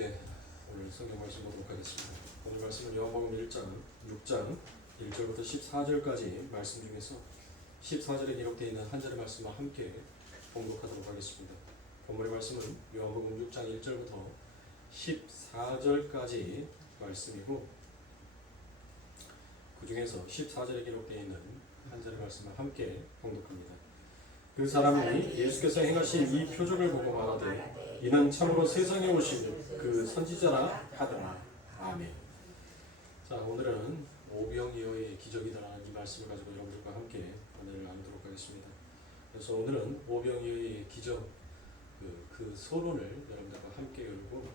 함께 오늘 성경 말씀 보도록 하겠습니다. 오늘 말씀은 요한복음 6장 1절부터 14절까지 말씀 중에서 14절에 기록되어 있는 한 절의 말씀과 함께 봉독하도록 하겠습니다. 본문의 말씀은 요한복음 6장 1절부터 14절까지 말씀이고, 그 중에서 14절에 기록되어 있는 한 절의 말씀을 함께 봉독합니다. 그 사람이 예수께서 행하신 이 표적을 보고 말하되 이는 참으로 세상에 오신 그 선지자라 하더라. 아멘. 자, 오늘은 오병이어의 기적이다라는 이 말씀을 가지고 여러분들과 함께 은혜를 나누도록 하겠습니다. 그래서 오늘은 오병이어의 기적 그 서론을 여러분들과 함께 열고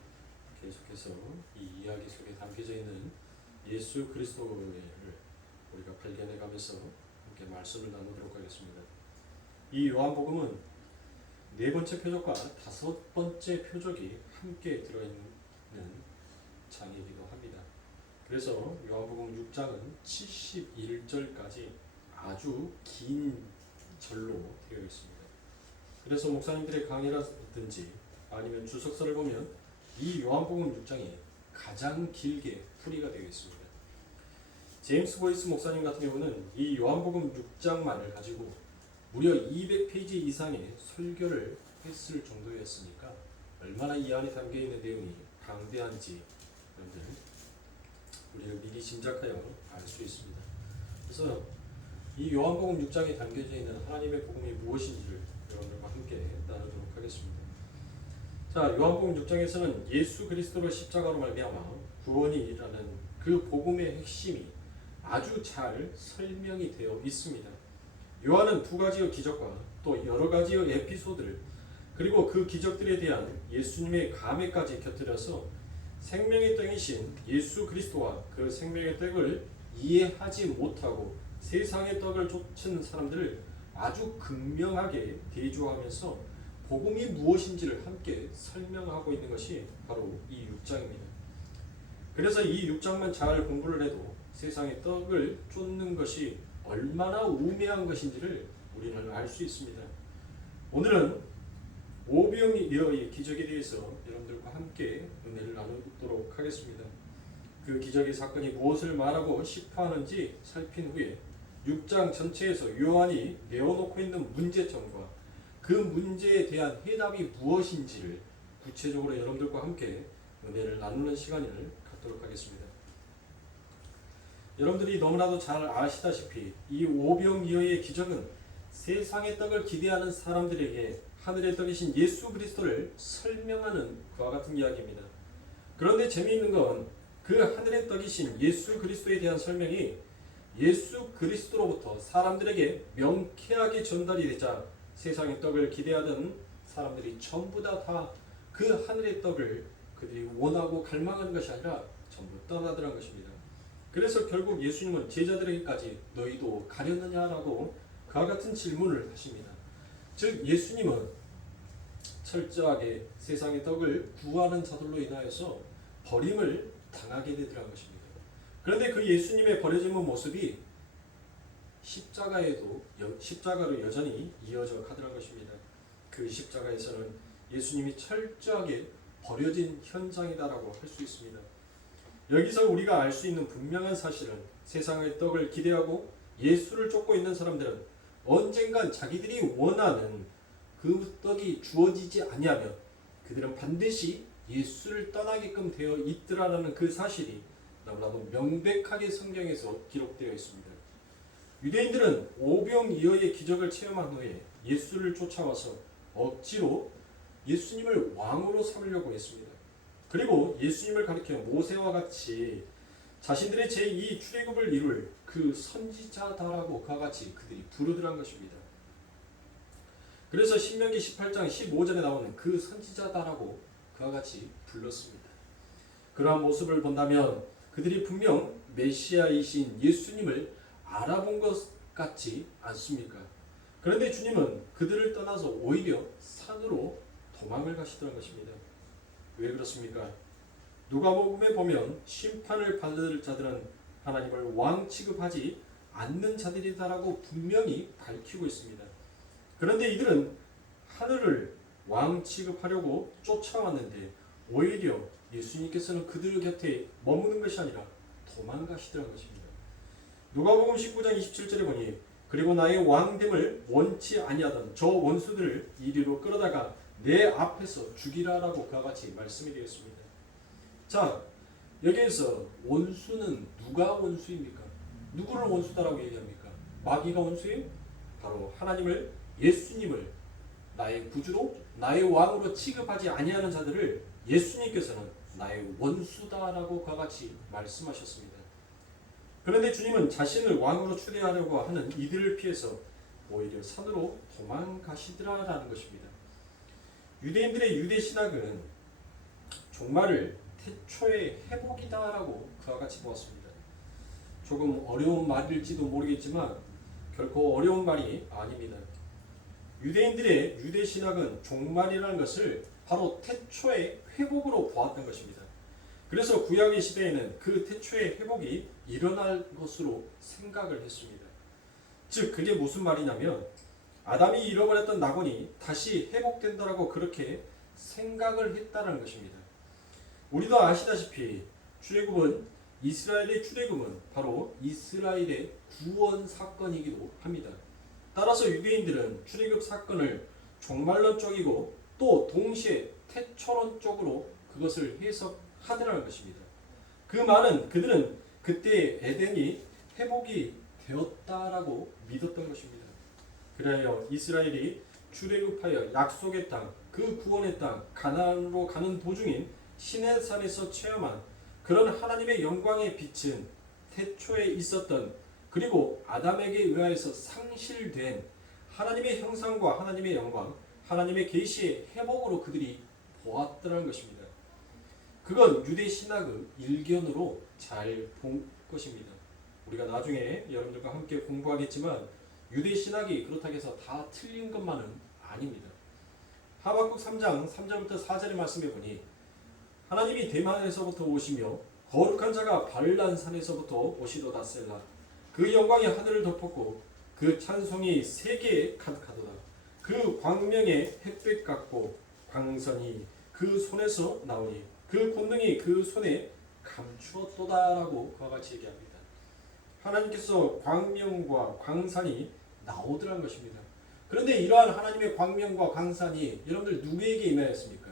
계속해서 이 이야기 속에 담겨져 있는 예수 그리스도를 우리가 발견해 가면서 함께 말씀을 나누도록 하겠습니다. 이 요한복음은 네 번째 표적과 다섯 번째 표적이 함께 들어있는 장이기도 합니다. 그래서 요한복음 6장은 71절까지 아주 긴 절로 되어 있습니다. 그래서 목사님들의 강의라든지 아니면 주석서를 보면 이 요한복음 6장이 가장 길게 풀이가 되어 있습니다. 제임스 보이스 목사님 같은 경우는 이 요한복음 6장만을 가지고 무려 200페이지 이상의 설교를 했을 정도였으니까 얼마나 이 안에 담겨있는 내용이 방대한지 여러분들 우리는 미리 짐작하여 알 수 있습니다. 그래서 이 요한복음 6장에 담겨져 있는 하나님의 복음이 무엇인지를 여러분들과 함께 나누도록 하겠습니다. 자, 요한복음 6장에서는 예수 그리스도로 십자가로 말미암아 구원이라는 그 복음의 핵심이 아주 잘 설명이 되어 있습니다. 요한은 두 가지의 기적과 또 여러 가지의 에피소드를 그리고 그 기적들에 대한 예수님의 감회까지 곁들여서 생명의 떡이신 예수 그리스도와 그 생명의 떡을 이해하지 못하고 세상의 떡을 쫓는 사람들을 아주 극명하게 대조하면서 복음이 무엇인지를 함께 설명하고 있는 것이 바로 이 6장입니다. 그래서 이 6장만 잘 공부를 해도 세상의 떡을 쫓는 것이 얼마나 우매한 것인지를 우리는 알 수 있습니다. 오늘은 오병이어의 기적에 대해서 여러분들과 함께 은혜를 나누도록 하겠습니다. 그 기적의 사건이 무엇을 말하고 싶어하는지 살핀 후에 6장 전체에서 요한이 내어놓고 있는 문제점과 그 문제에 대한 해답이 무엇인지를 구체적으로 여러분들과 함께 은혜를 나누는 시간을 갖도록 하겠습니다. 여러분들이 너무나도 잘 아시다시피 이 오병이어의 기적은 세상의 떡을 기대하는 사람들에게 하늘의 떡이신 예수 그리스도를 설명하는 그와 같은 이야기입니다. 그런데 재미있는 건 그 하늘의 떡이신 예수 그리스도에 대한 설명이 예수 그리스도로부터 사람들에게 명쾌하게 전달이 되자 세상의 떡을 기대하던 사람들이 전부 다 그 하늘의 떡을 그들이 원하고 갈망하는 것이 아니라 전부 떠나더란 것입니다. 그래서 결국 예수님은 제자들에게까지 너희도 가려느냐라고 그와 같은 질문을 하십니다. 즉 예수님은 철저하게 세상의 떡을 구하는 자들로 인하여서 버림을 당하게 되더란 것입니다. 그런데 그 예수님의 버려지는 모습이 십자가로 여전히 이어져 가더란 것입니다. 그 십자가에서는 예수님이 철저하게 버려진 현장이다라고 할 수 있습니다. 여기서 우리가 알 수 있는 분명한 사실은 세상의 떡을 기대하고 예수를 쫓고 있는 사람들은 언젠간 자기들이 원하는 그 떡이 주어지지 아니하면 그들은 반드시 예수를 떠나게끔 되어 있더라라는 그 사실이 너무나도 명백하게 성경에서 기록되어 있습니다. 유대인들은 오병이어의 기적을 체험한 후에 예수를 쫓아와서 억지로 예수님을 왕으로 삼으려고 했습니다. 그리고 예수님을 가리켜 모세와 같이 자신들의 제2 출애굽을 이룰 그 선지자다라고 그와 같이 그들이 부르더란 것입니다. 그래서 신명기 18장 15절에 나오는 그 선지자다라고 그와 같이 불렀습니다. 그러한 모습을 본다면 그들이 분명 메시아이신 예수님을 알아본 것 같지 않습니까? 그런데 주님은 그들을 떠나서 오히려 산으로 도망을 가시더란 것입니다. 왜 그렇습니까? 누가복음에 보면 심판을 받을 자들은 하나님을 왕 취급하지 않는 자들이다라고 분명히 밝히고 있습니다. 그런데 이들은 하늘을 왕 취급하려고 쫓아왔는데 오히려 예수님께서는 그들 곁에 머무는 것이 아니라 도망가시더라는 것입니다. 누가복음 19장 27절에 보니 그리고 나의 왕됨을 원치 아니하던 저 원수들을 이리로 끌어다가 내 앞에서 죽이라라고 그와 같이 말씀이 되었습니다. 자, 여기에서 원수는 누가 원수입니까? 누구를 원수다라고 얘기합니까? 마귀가 원수예요? 바로 하나님을, 예수님을 나의 구주로, 나의 왕으로 취급하지 아니하는 자들을 예수님께서는 나의 원수다라고 그와 같이 말씀하셨습니다. 그런데 주님은 자신을 왕으로 추대하려고 하는 이들을 피해서 오히려 산으로 도망가시더라라는 것입니다. 유대인들의 유대신학은 종말을 태초의 회복이다라고 그와 같이 보았습니다. 조금 어려운 말일지도 모르겠지만 결코 어려운 말이 아닙니다. 유대인들의 유대신학은 종말이라는 것을 바로 태초의 회복으로 보았던 것입니다. 그래서 구약의 시대에는 그 태초의 회복이 일어날 것으로 생각을 했습니다. 즉 그게 무슨 말이냐면 아담이 잃어버렸던 낙원이 다시 회복된다라고 그렇게 생각을 했다는 것입니다. 우리도 아시다시피 이스라엘의 출애굽은 바로 이스라엘의 구원 사건이기도 합니다. 따라서 유대인들은 출애굽 사건을 종말론적이고 또 동시에 태초론적으로 그것을 해석하더라는 것입니다. 그 말은 그들은 그때 에덴이 회복이 되었다라고 믿었던 것입니다. 그래야 이스라엘이 출애굽하여 약속의 땅, 그 구원의 땅 가나안으로 가는 도중인 시내산에서 체험한 그런 하나님의 영광의 빛은 태초에 있었던 그리고 아담에게 의하여서 상실된 하나님의 형상과 하나님의 영광, 하나님의 계시의 회복으로 그들이 보았더라는 것입니다. 그건 유대 신학의 일견으로 잘 본 것입니다. 우리가 나중에 여러분들과 함께 공부하겠지만 유대 신학이 그렇다고 해서 다 틀린 것만은 아닙니다. 하박국 3장 3절부터 4절의 말씀에 보니 하나님이 대만에서부터 오시며 거룩한 자가 발란 산에서부터 오시도다 셀라. 그 영광이 하늘을 덮었고 그 찬송이 세계에 가득하도다. 그 광명의 햇빛 같고 광선이 그 손에서 나오니 그 권능이 그 손에 감추었도다라고 그와 같이 얘기합니다. 하나님께서 광명과 광산이 나오더란 것입니다. 그런데 이러한 하나님의 광명과 광산이 여러분들 누구에게 임하였습니까?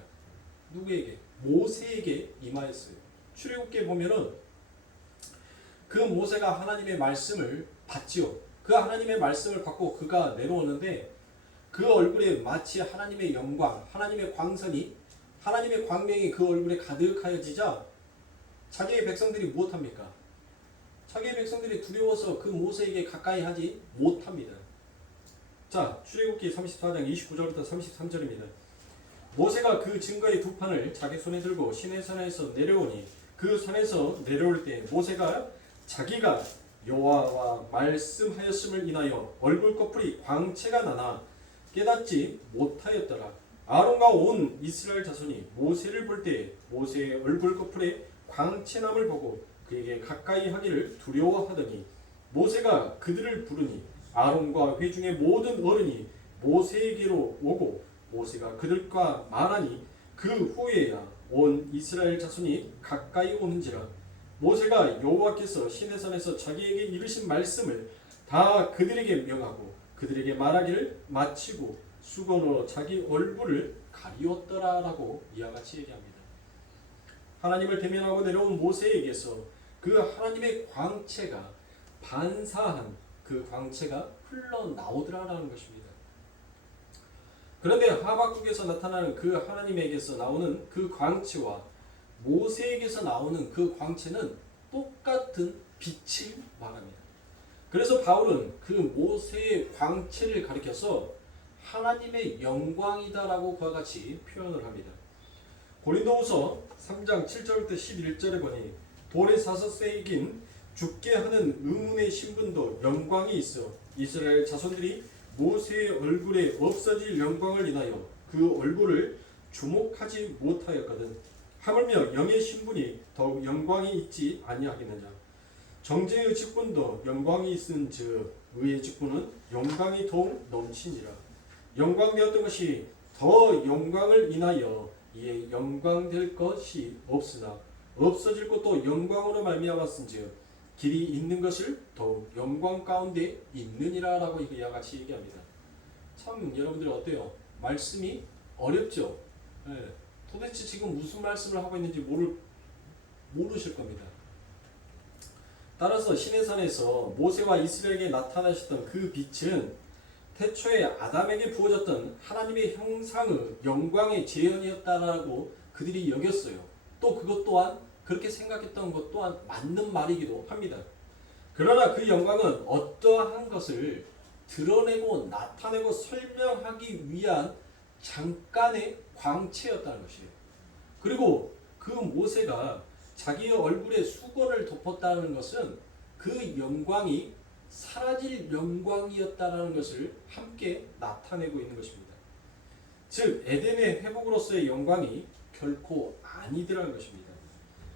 누구에게? 모세에게 임하였어요. 출애굽기에 보면은 그 모세가 하나님의 말씀을 받지요. 그 하나님의 말씀을 받고 그가 내려오는데 그 얼굴에 마치 하나님의 영광, 하나님의 광선이, 하나님의 광명이 그 얼굴에 가득하여지자 자기의 백성들이 무엇합니까? 자기의 백성들이 두려워서 그 모세에게 가까이 하지 못합니다. 자, 출애굽기 34장 29절부터 33절입니다. 모세가 그 증거의 두 판을 자기 손에 들고 시내산에서 내려오니 그 산에서 내려올 때 모세가 자기가 여호와와 말씀하였음을 인하여 얼굴 꺼풀이 광채가 나나 깨닫지 못하였더라. 아론과 온 이스라엘 자손이 모세를 볼 때 모세의 얼굴 꺼풀에 광채남을 보고 그에게 가까이 하기를 두려워하더니 모세가 그들을 부르니 아론과 회중의 모든 어른이 모세에게로 오고 모세가 그들과 말하니 그 후에야 온 이스라엘 자손이 가까이 오는지라. 모세가 여호와께서 시내산에서 자기에게 이르신 말씀을 다 그들에게 명하고 그들에게 말하기를 마치고 수건으로 자기 얼굴을 가리웠더라라고 이와 같이 얘기합니다. 하나님을 대면하고 내려온 모세에게서 그 하나님의 광채가 반사한 그 광채가 흘러나오더라라는 것입니다. 그런데 하박국에서 나타나는 그 하나님에게서 나오는 그 광채와 모세에게서 나오는 그 광채는 똑같은 빛을 말합니다. 그래서 바울은 그 모세의 광채를 가리켜서 하나님의 영광이다라고 그와 같이 표현을 합니다. 고린도후서 3장 7절부터 11절에 보니 돌에 사서 이긴 죽게 하는 의문의 신분도 영광이 있어 이스라엘 자손들이 모세의 얼굴에 없어질 영광을 인하여 그 얼굴을 주목하지 못하였거든. 하물며 영의 신분이 더욱 영광이 있지 아니하겠느냐. 정죄의 직분도 영광이 있은즉 의의 직분은 영광이 더욱 넘치니라. 영광되었던 것이 더 영광을 인하여 이에 영광될 것이 없으나 없어질 것도 영광으로 말미암았은즉 길이 있는 것을 더욱 영광 가운데 있느니라 라고 이와 같이 얘기합니다. 참 여러분들 어때요? 말씀이 어렵죠? 예, 도대체 지금 무슨 말씀을 하고 있는지 모르실 겁니다. 따라서 시내산에서 모세와 이스라엘에게 나타나셨던 그 빛은 태초에 아담에게 부어졌던 하나님의 형상의 영광의 재현이었다라고 그들이 여겼어요. 또 그것 또한 그렇게 생각했던 것 또한 맞는 말이기도 합니다. 그러나 그 영광은 어떠한 것을 드러내고 나타내고 설명하기 위한 잠깐의 광채였다는 것이에요. 그리고 그 모세가 자기의 얼굴에 수건을 덮었다는 것은 그 영광이 사라질 영광이었다는 것을 함께 나타내고 있는 것입니다. 즉 에덴의 회복으로서의 영광이 결코 아니더라는 것입니다.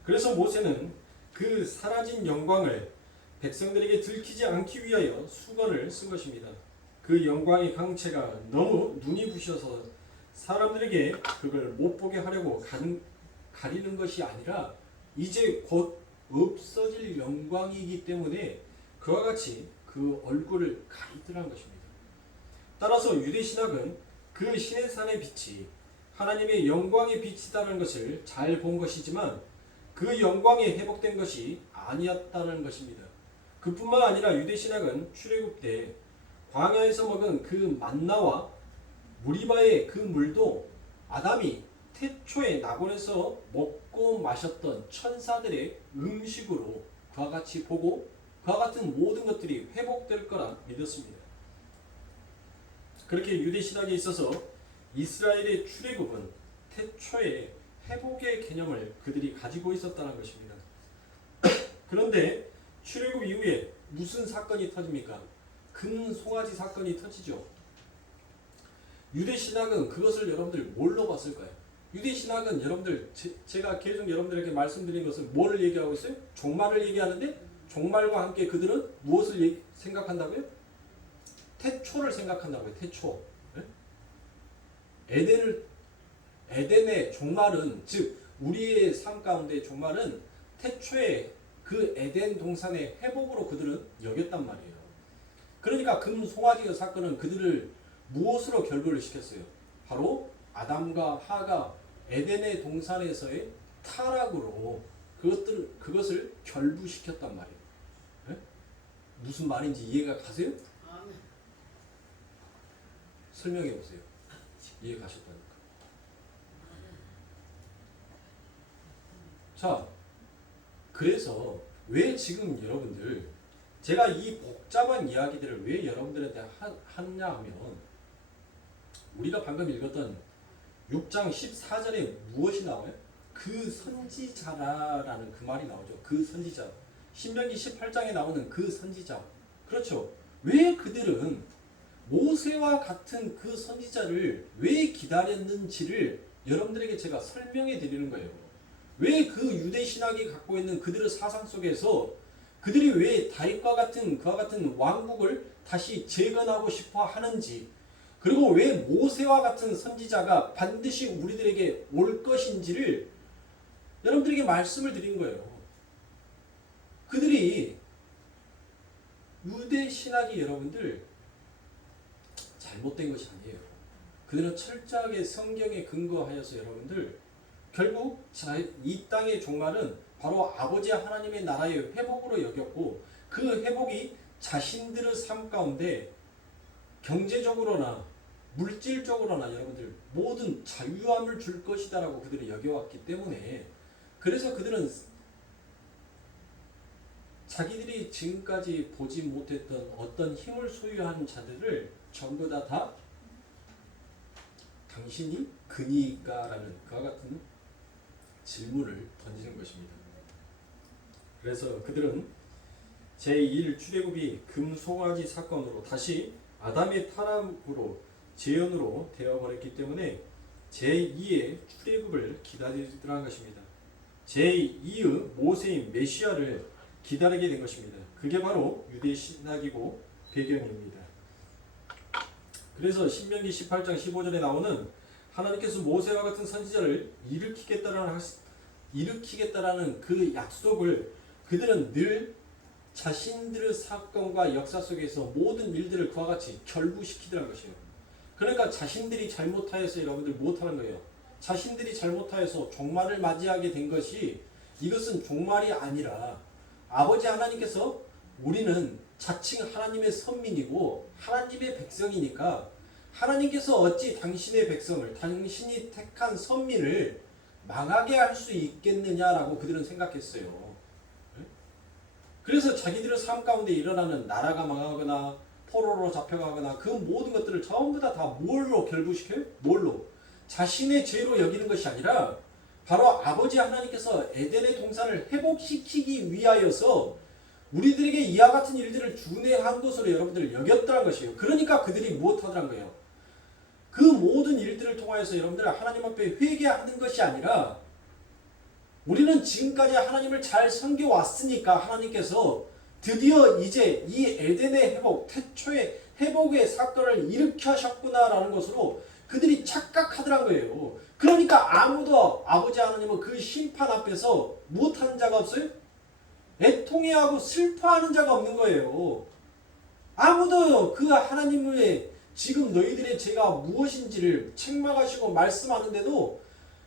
그래서 모세는 그 사라진 영광을 백성들에게 들키지 않기 위하여 수건을 쓴 것입니다. 그 영광의 강체가 너무 눈이 부셔서 사람들에게 그걸 못 보게 하려고 가리는 것이 아니라 이제 곧 없어질 영광이기 때문에 그와 같이 그 얼굴을 가리더라는 것입니다. 따라서 유대신학은 그 시내산의 빛이 하나님의 영광의 빛이라는 것을 잘 본 것이지만 그 영광이 회복된 것이 아니었다는 것입니다. 그뿐만 아니라 유대신학은 출애굽 때 광야에서 먹은 그 만나와 무리바의 그 물도 아담이 태초에 낙원에서 먹고 마셨던 천사들의 음식으로 그와 같이 보고 그와 같은 모든 것들이 회복될 거라 믿었습니다. 그렇게 유대신학에 있어서 이스라엘의 출애굽은 태초에 회복의 개념을 그들이 가지고 있었다는 것입니다. 그런데 출애굽 이후에 무슨 사건이 터집니까? 금송아지 사건이 터지죠. 유대신학은 그것을 여러분들 뭘로 봤을까요? 유대신학은 여러분들 제가 계속 여러분들에게 말씀드린 것은 뭐를 얘기하고 있어요? 종말을 얘기하는데 종말과 함께 그들은 무엇을 생각한다고요? 태초를 생각한다고요. 태초. 에덴의 종말은 즉 우리의 삶 가운데 종말은 태초에 그 에덴 동산의 회복으로 그들은 여겼단 말이에요. 그러니까 금송아지 사건은 그들을 무엇으로 결부를 시켰어요? 바로 아담과 하가 에덴의 동산에서의 타락으로 그것을 결부시켰단 말이에요. 네? 무슨 말인지 이해가 가세요? 설명해 보세요. 이해 가셨다니까. 자, 그래서 왜 지금 여러분들 제가 이 복잡한 이야기들을 왜 여러분들한테 하냐 하면 우리가 방금 읽었던 6장 14절에 무엇이 나와요? 그 선지자라는 그 말이 나오죠. 그 선지자. 신명기 18장에 나오는 그 선지자. 그렇죠. 왜 그들은 모세와 같은 그 선지자를 왜 기다렸는지를 여러분들에게 제가 설명해 드리는 거예요. 왜 그 유대 신학이 갖고 있는 그들의 사상 속에서 그들이 왜 다윗과 같은 그와 같은 왕국을 다시 재건하고 싶어 하는지, 그리고 왜 모세와 같은 선지자가 반드시 우리들에게 올 것인지를 여러분들에게 말씀을 드린 거예요. 그들이 유대 신학이 여러분들 잘못된 것이 아니에요. 그들은 철저하게 성경에 근거하여서 여러분들 결국 이 땅의 종말은 바로 아버지 하나님의 나라의 회복으로 여겼고 그 회복이 자신들의 삶 가운데 경제적으로나 물질적으로나 여러분들 모든 자유함을 줄 것이다라고 그들이 여겨왔기 때문에 그래서 그들은 자기들이 지금까지 보지 못했던 어떤 힘을 소유한 자들을 전부 다 당신이 그니까라는 그와 같은 질문을 던지는 것입니다. 그래서 그들은 제1 출애굽이 금송아지 사건으로 다시 아담의 타락으로 재현으로 되어버렸기 때문에 제2의 출애굽을 기다리더란 것입니다. 제2의 모세인 메시아를 기다리게 된 것입니다. 그게 바로 유대 신학이고 배경입니다. 그래서 신명기 18장 15절에 나오는 하나님께서 모세와 같은 선지자를 일으키겠다라는 그 약속을 그들은 늘 자신들의 사건과 역사 속에서 모든 일들을 그와 같이 결부시키더라는 것이에요. 그러니까 자신들이 잘못하여서 여러분들 못하는 거예요. 자신들이 잘못하여서 종말을 맞이하게 된 것이 이것은 종말이 아니라 아버지 하나님께서 우리는 자칭 하나님의 선민이고 하나님의 백성이니까 하나님께서 어찌 당신의 백성을 당신이 택한 선민을 망하게 할 수 있겠느냐라고 그들은 생각했어요. 그래서 자기들의 삶 가운데 일어나는 나라가 망하거나 포로로 잡혀가거나 그 모든 것들을 전부 다 뭘로 결부시켜요? 뭘로? 자신의 죄로 여기는 것이 아니라 바로 아버지 하나님께서 에덴의 동산을 회복시키기 위하여서 우리들에게 이와 같은 일들을 준행한 것으로 여러분들을 여겼다는 것이에요. 그러니까 그들이 무엇하더란 거예요? 그 모든 일들을 통하여서 여러분들 하나님 앞에 회개하는 것이 아니라 우리는 지금까지 하나님을 잘 섬겨왔으니까 하나님께서 드디어 이제 이 에덴의 회복, 태초의 회복의 사건을 일으켜 하셨구나라는 것으로 그들이 착각하더란 거예요. 그러니까 아무도 아버지 하나님은 그 심판 앞에서 무엇하는 자가 없어요? 애통해하고 슬퍼하는 자가 없는 거예요. 아무도 그 하나님의 지금 너희들의 죄가 무엇인지를 책망하시고 말씀하는데도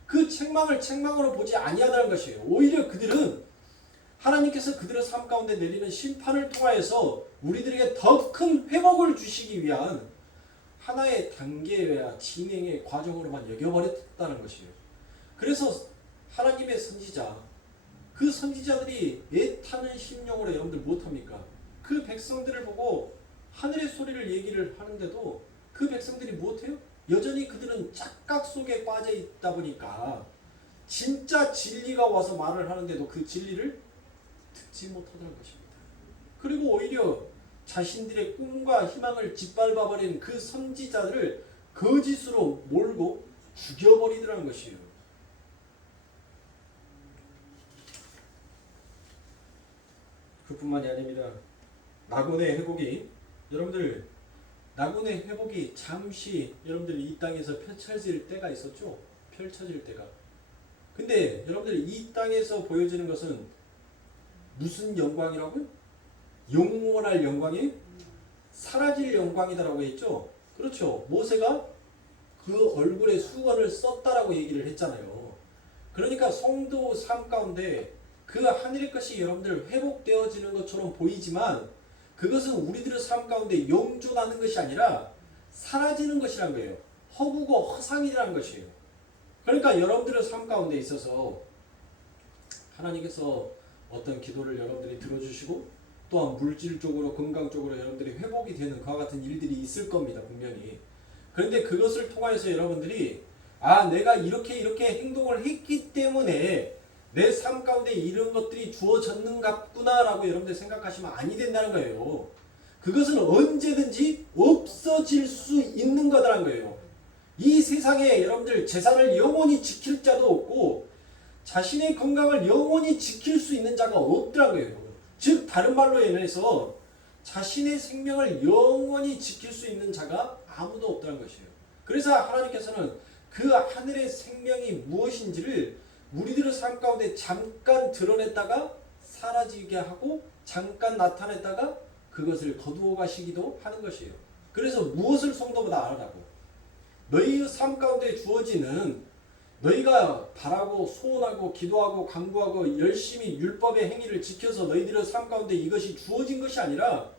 그 책망으로 보지 아니하다는 것이에요. 오히려 그들은 하나님께서 그들의 삶 가운데 내리는 심판을 통하여서 우리들에게 더 큰 회복을 주시기 위한 하나의 단계와 진행의 과정으로만 여겨버렸다는 것이에요. 그래서 하나님의 선지자, 그 선지자들이 애타는 심령으로 여러분들 못합니까? 그 백성들을 보고 하늘의 소리를 얘기를 하는데도 그 백성들이 못해요? 여전히 그들은 착각 속에 빠져 있다 보니까 진짜 진리가 와서 말을 하는데도 그 진리를 듣지 못하다는 것입니다. 그리고 오히려 자신들의 꿈과 희망을 짓밟아버린 그 선지자들을 거짓으로 몰고 죽여버리더라는 것이에요. 그뿐만이 아닙니다. 나곤의 회복이 여러분들 나곤의 회복이 잠시 여러분들 이 땅에서 펼쳐질 때가 있었죠. 펼쳐질 때가. 근데 여러분들 이 땅에서 보여지는 것은 무슨 영광이라고요? 영원할 영광이 사라질 영광이다라고 했죠. 그렇죠. 모세가 그 얼굴에 수건을 썼다라고 얘기를 했잖아요. 그러니까 성도 삶 가운데 그 하늘의 것이 여러분들 회복되어지는 것처럼 보이지만 그것은 우리들의 삶 가운데 영존하는 것이 아니라 사라지는 것이란 거예요. 허구고 허상이라는 것이에요. 그러니까 여러분들의 삶 가운데 있어서 하나님께서 어떤 기도를 여러분들이 들어주시고 또한 물질적으로 건강적으로 여러분들이 회복이 되는 그와 같은 일들이 있을 겁니다. 분명히. 그런데 그것을 통해서 여러분들이 내가 이렇게 행동을 했기 때문에 내 삶 가운데 이런 것들이 주어졌는갑구나 라고 여러분들 생각하시면 아니 된다는 거예요. 그것은 언제든지 없어질 수 있는 거다라는 거예요. 이 세상에 여러분들 재산을 영원히 지킬 자도 없고 자신의 건강을 영원히 지킬 수 있는 자가 없더라는 거예요. 즉 다른 말로 인해서 자신의 생명을 영원히 지킬 수 있는 자가 아무도 없다는 것이에요. 그래서 하나님께서는 그 하늘의 생명이 무엇인지를 우리들의 삶 가운데 잠깐 드러냈다가 사라지게 하고 잠깐 나타냈다가 그것을 거두어 가시기도 하는 것이에요. 그래서 무엇을 성도보다 알아라고? 너희의 삶 가운데 주어지는 너희가 바라고 소원하고 기도하고 간구하고 열심히 율법의 행위를 지켜서 너희들의 삶 가운데 이것이 주어진 것이 아니라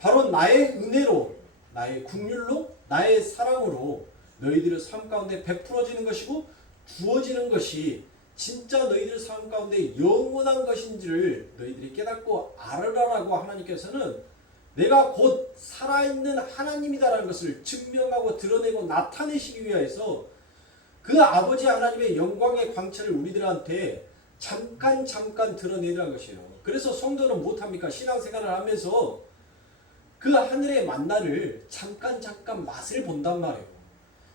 바로 나의 은혜로 나의 긍휼로 나의 사랑으로 너희들의 삶 가운데 베풀어지는 것이고 주어지는 것이 진짜 너희들 삶 가운데 영원한 것인지를 너희들이 깨닫고 알아라라고 하나님께서는 내가 곧 살아있는 하나님이다라는 것을 증명하고 드러내고 나타내시기 위해서 그 아버지 하나님의 영광의 광채를 우리들한테 잠깐 드러내라는 것이에요. 그래서 성도는 못합니까? 신앙생활을 하면서 그 하늘의 만나를 잠깐 맛을 본단 말이에요.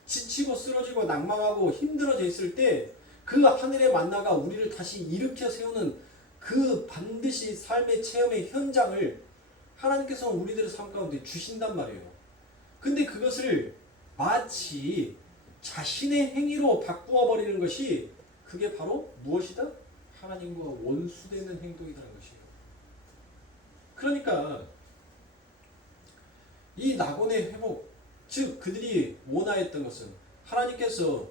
지치고 쓰러지고 낭망하고 힘들어져 있을 때 그 하늘의 만나가 우리를 다시 일으켜 세우는 그 반드시 삶의 체험의 현장을 하나님께서 우리들의 삶 가운데 주신단 말이에요. 근데 그것을 마치 자신의 행위로 바꾸어 버리는 것이 그게 바로 무엇이다? 하나님과 원수되는 행동이라는 것이에요. 그러니까 이 낙원의 회복, 즉 그들이 원하였던 것은 하나님께서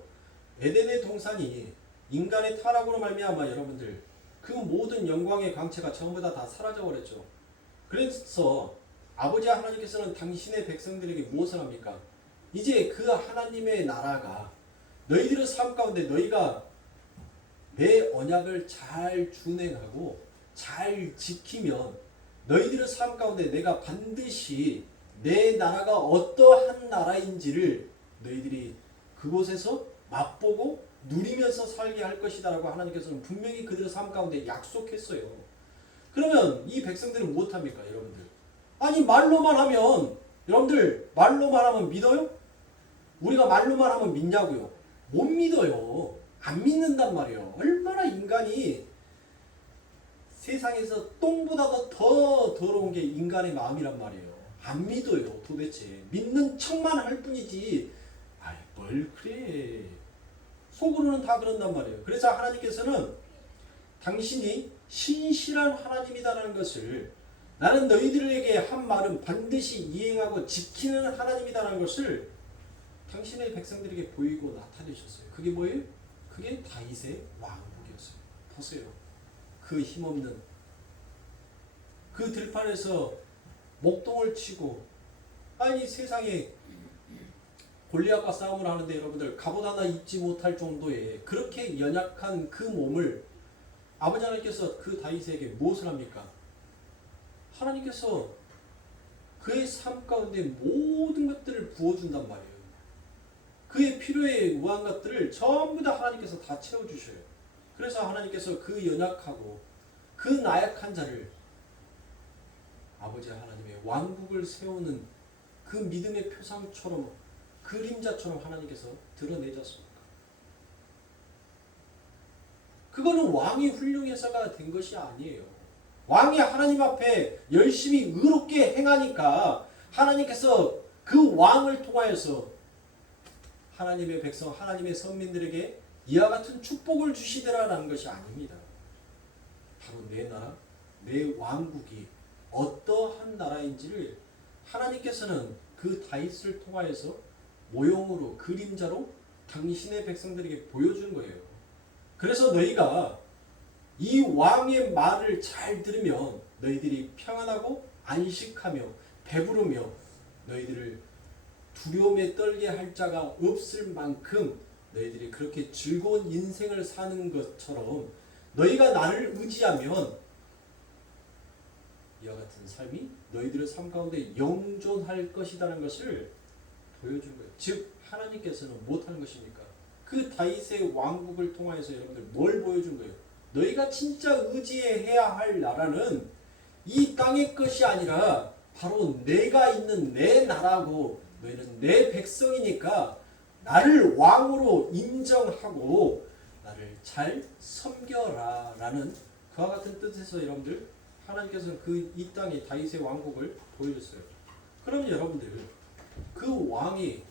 에덴의 동산이 인간의 타락으로 말미암아 여러분들 그 모든 영광의 광채가 전부 다 사라져 버렸죠. 그래서 아버지 하나님께서는 당신의 백성들에게 무엇을 합니까? 이제 그 하나님의 나라가 너희들의 삶 가운데 너희가 내 언약을 잘 준행하고 잘 지키면 너희들의 삶 가운데 내가 반드시 내 나라가 어떠한 나라인지를 너희들이 그곳에서 맛보고 누리면서 살게 할 것이다 라고 하나님께서는 분명히 그들의 삶 가운데 약속했어요. 그러면 이 백성들은 무엇합니까 여러분들? 아니 말로만 하면 여러분들 말로만 하면 믿어요? 우리가 말로만 하면 믿냐고요? 못 믿어요. 안 믿는단 말이에요. 얼마나 인간이 세상에서 똥보다 더 더러운 게 인간의 마음이란 말이에요. 안 믿어요 도대체. 믿는 척만 할 뿐이지 아이 뭘 그래. 속으로는 다 그런단 말이에요. 그래서 하나님께서는 당신이 신실한 하나님이다라는 것을 나는 너희들에게 한 말은 반드시 이행하고 지키는 하나님이다라는 것을 당신의 백성들에게 보이고 나타내셨어요. 그게 뭐예요? 그게 다윗의 왕국이었어요. 보세요. 그 힘없는 그 들판에서 목동을 치고 아니 세상에 골리앗과 싸움을 하는데 여러분들 갑옷 하나 입지 못할 정도의 그렇게 연약한 그 몸을 아버지 하나님께서 그 다윗에게 무엇을 합니까? 하나님께서 그의 삶 가운데 모든 것들을 부어준단 말이에요. 그의 필요에 의한 것들을 전부 다 하나님께서 다 채워주셔요. 그래서 하나님께서 그 연약하고 그 나약한 자를 아버지 하나님의 왕국을 세우는 그 믿음의 표상처럼 그림자처럼 하나님께서 드러내지 않습니까? 그거는 왕이 훌륭해서가 된 것이 아니에요. 왕이 하나님 앞에 열심히 의롭게 행하니까 하나님께서 그 왕을 통하여서 하나님의 백성, 하나님의 선민들에게 이와 같은 축복을 주시더라라는 것이 아닙니다. 바로 내 나라, 내 왕국이 어떠한 나라인지를 하나님께서는 그 다윗을 통하여서 모형으로 그림자로 당신의 백성들에게 보여주는 거예요. 그래서 너희가 이 왕의 말을 잘 들으면 너희들이 평안하고 안식하며 배부르며 너희들을 두려움에 떨게 할 자가 없을 만큼 너희들이 그렇게 즐거운 인생을 사는 것처럼 너희가 나를 의지하면 이와 같은 삶이 너희들의 삶 가운데 영존할 것이라는 것을 보여준 거예요. 즉 하나님께서는 못하는 것입니까? 그 다윗의 왕국을 통하여서 여러분들 뭘 보여준 거예요? 너희가 진짜 의지해야 할 나라는 이 땅의 것이 아니라 바로 내가 있는 내 나라고 너희는 내 백성이니까 나를 왕으로 인정하고 나를 잘 섬겨라 라는 그와 같은 뜻에서 여러분들 하나님께서는 그 이 땅의 다윗의 왕국을 보여줬어요. 그럼 여러분들 그 왕이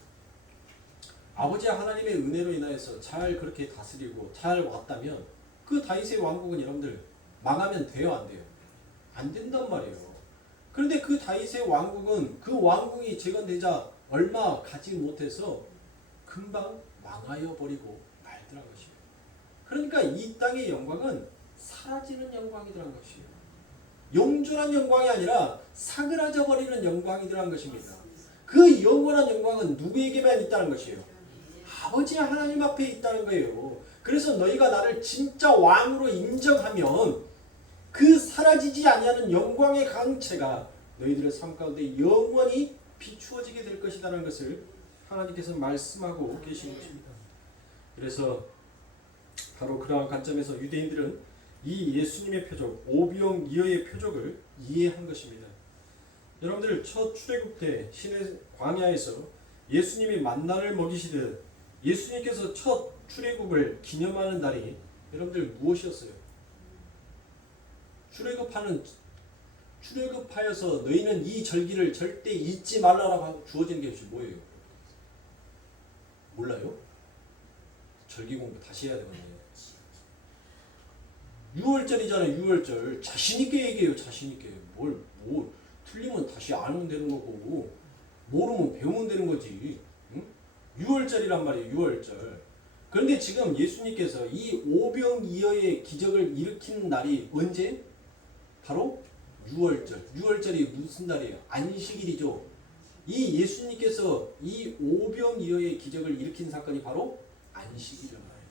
아버지 하나님의 은혜로 인하여서 잘 그렇게 다스리고 잘 왔다면 그 다윗의 왕국은 여러분들 망하면 돼요 안 돼요? 안 된단 말이에요. 그런데 그 다윗의 왕국은 그 왕궁이 재건되자 얼마 가지 못해서 금방 망하여 버리고 말더란 것이에요. 그러니까 이 땅의 영광은 사라지는 영광이더란 것이에요. 영존한 영광이 아니라 사그라져 버리는 영광이더란 것입니다. 그 영원한 영광은 누구에게만 있다는 것이에요? 아버지 하나님 앞에 있다는 거예요. 그래서 너희가 나를 진짜 왕으로 인정하면 그 사라지지 아니하는 영광의 강체가 너희들의 삶 가운데 영원히 비추어지게 될 것이라는 것을 하나님께서 말씀하고 계시는 것입니다. 그래서 바로 그러한 관점에서 유대인들은 이 예수님의 표적, 오병 이어의 표적을 이해한 것입니다. 여러분들 첫 출애굽 때 신의 광야에서 예수님이 만나를 먹이시듯 예수님께서 첫 출애굽을 기념하는 날이 여러분들 무엇이었어요? 출애굽하여서 너희는 이 절기를 절대 잊지 말라라고 주어진 게 뭐예요? 몰라요? 절기 공부 다시 해야 되거든요. 6월절이잖아요. 6월절 자신있게 얘기해요. 자신있게. 뭐 틀리면 다시 알면 되는 거고 모르면 배우면 되는 거지. 응? 6월절이란 말이에요. 6월절. 그런데 지금 예수님께서 이 오병이어의 기적을 일으킨 날이 언제? 바로 6월절. 6월절이 무슨 날이에요? 안식일이죠. 이 예수님께서 이 오병이어의 기적을 일으킨 사건이 바로 안식일이란 말이에요.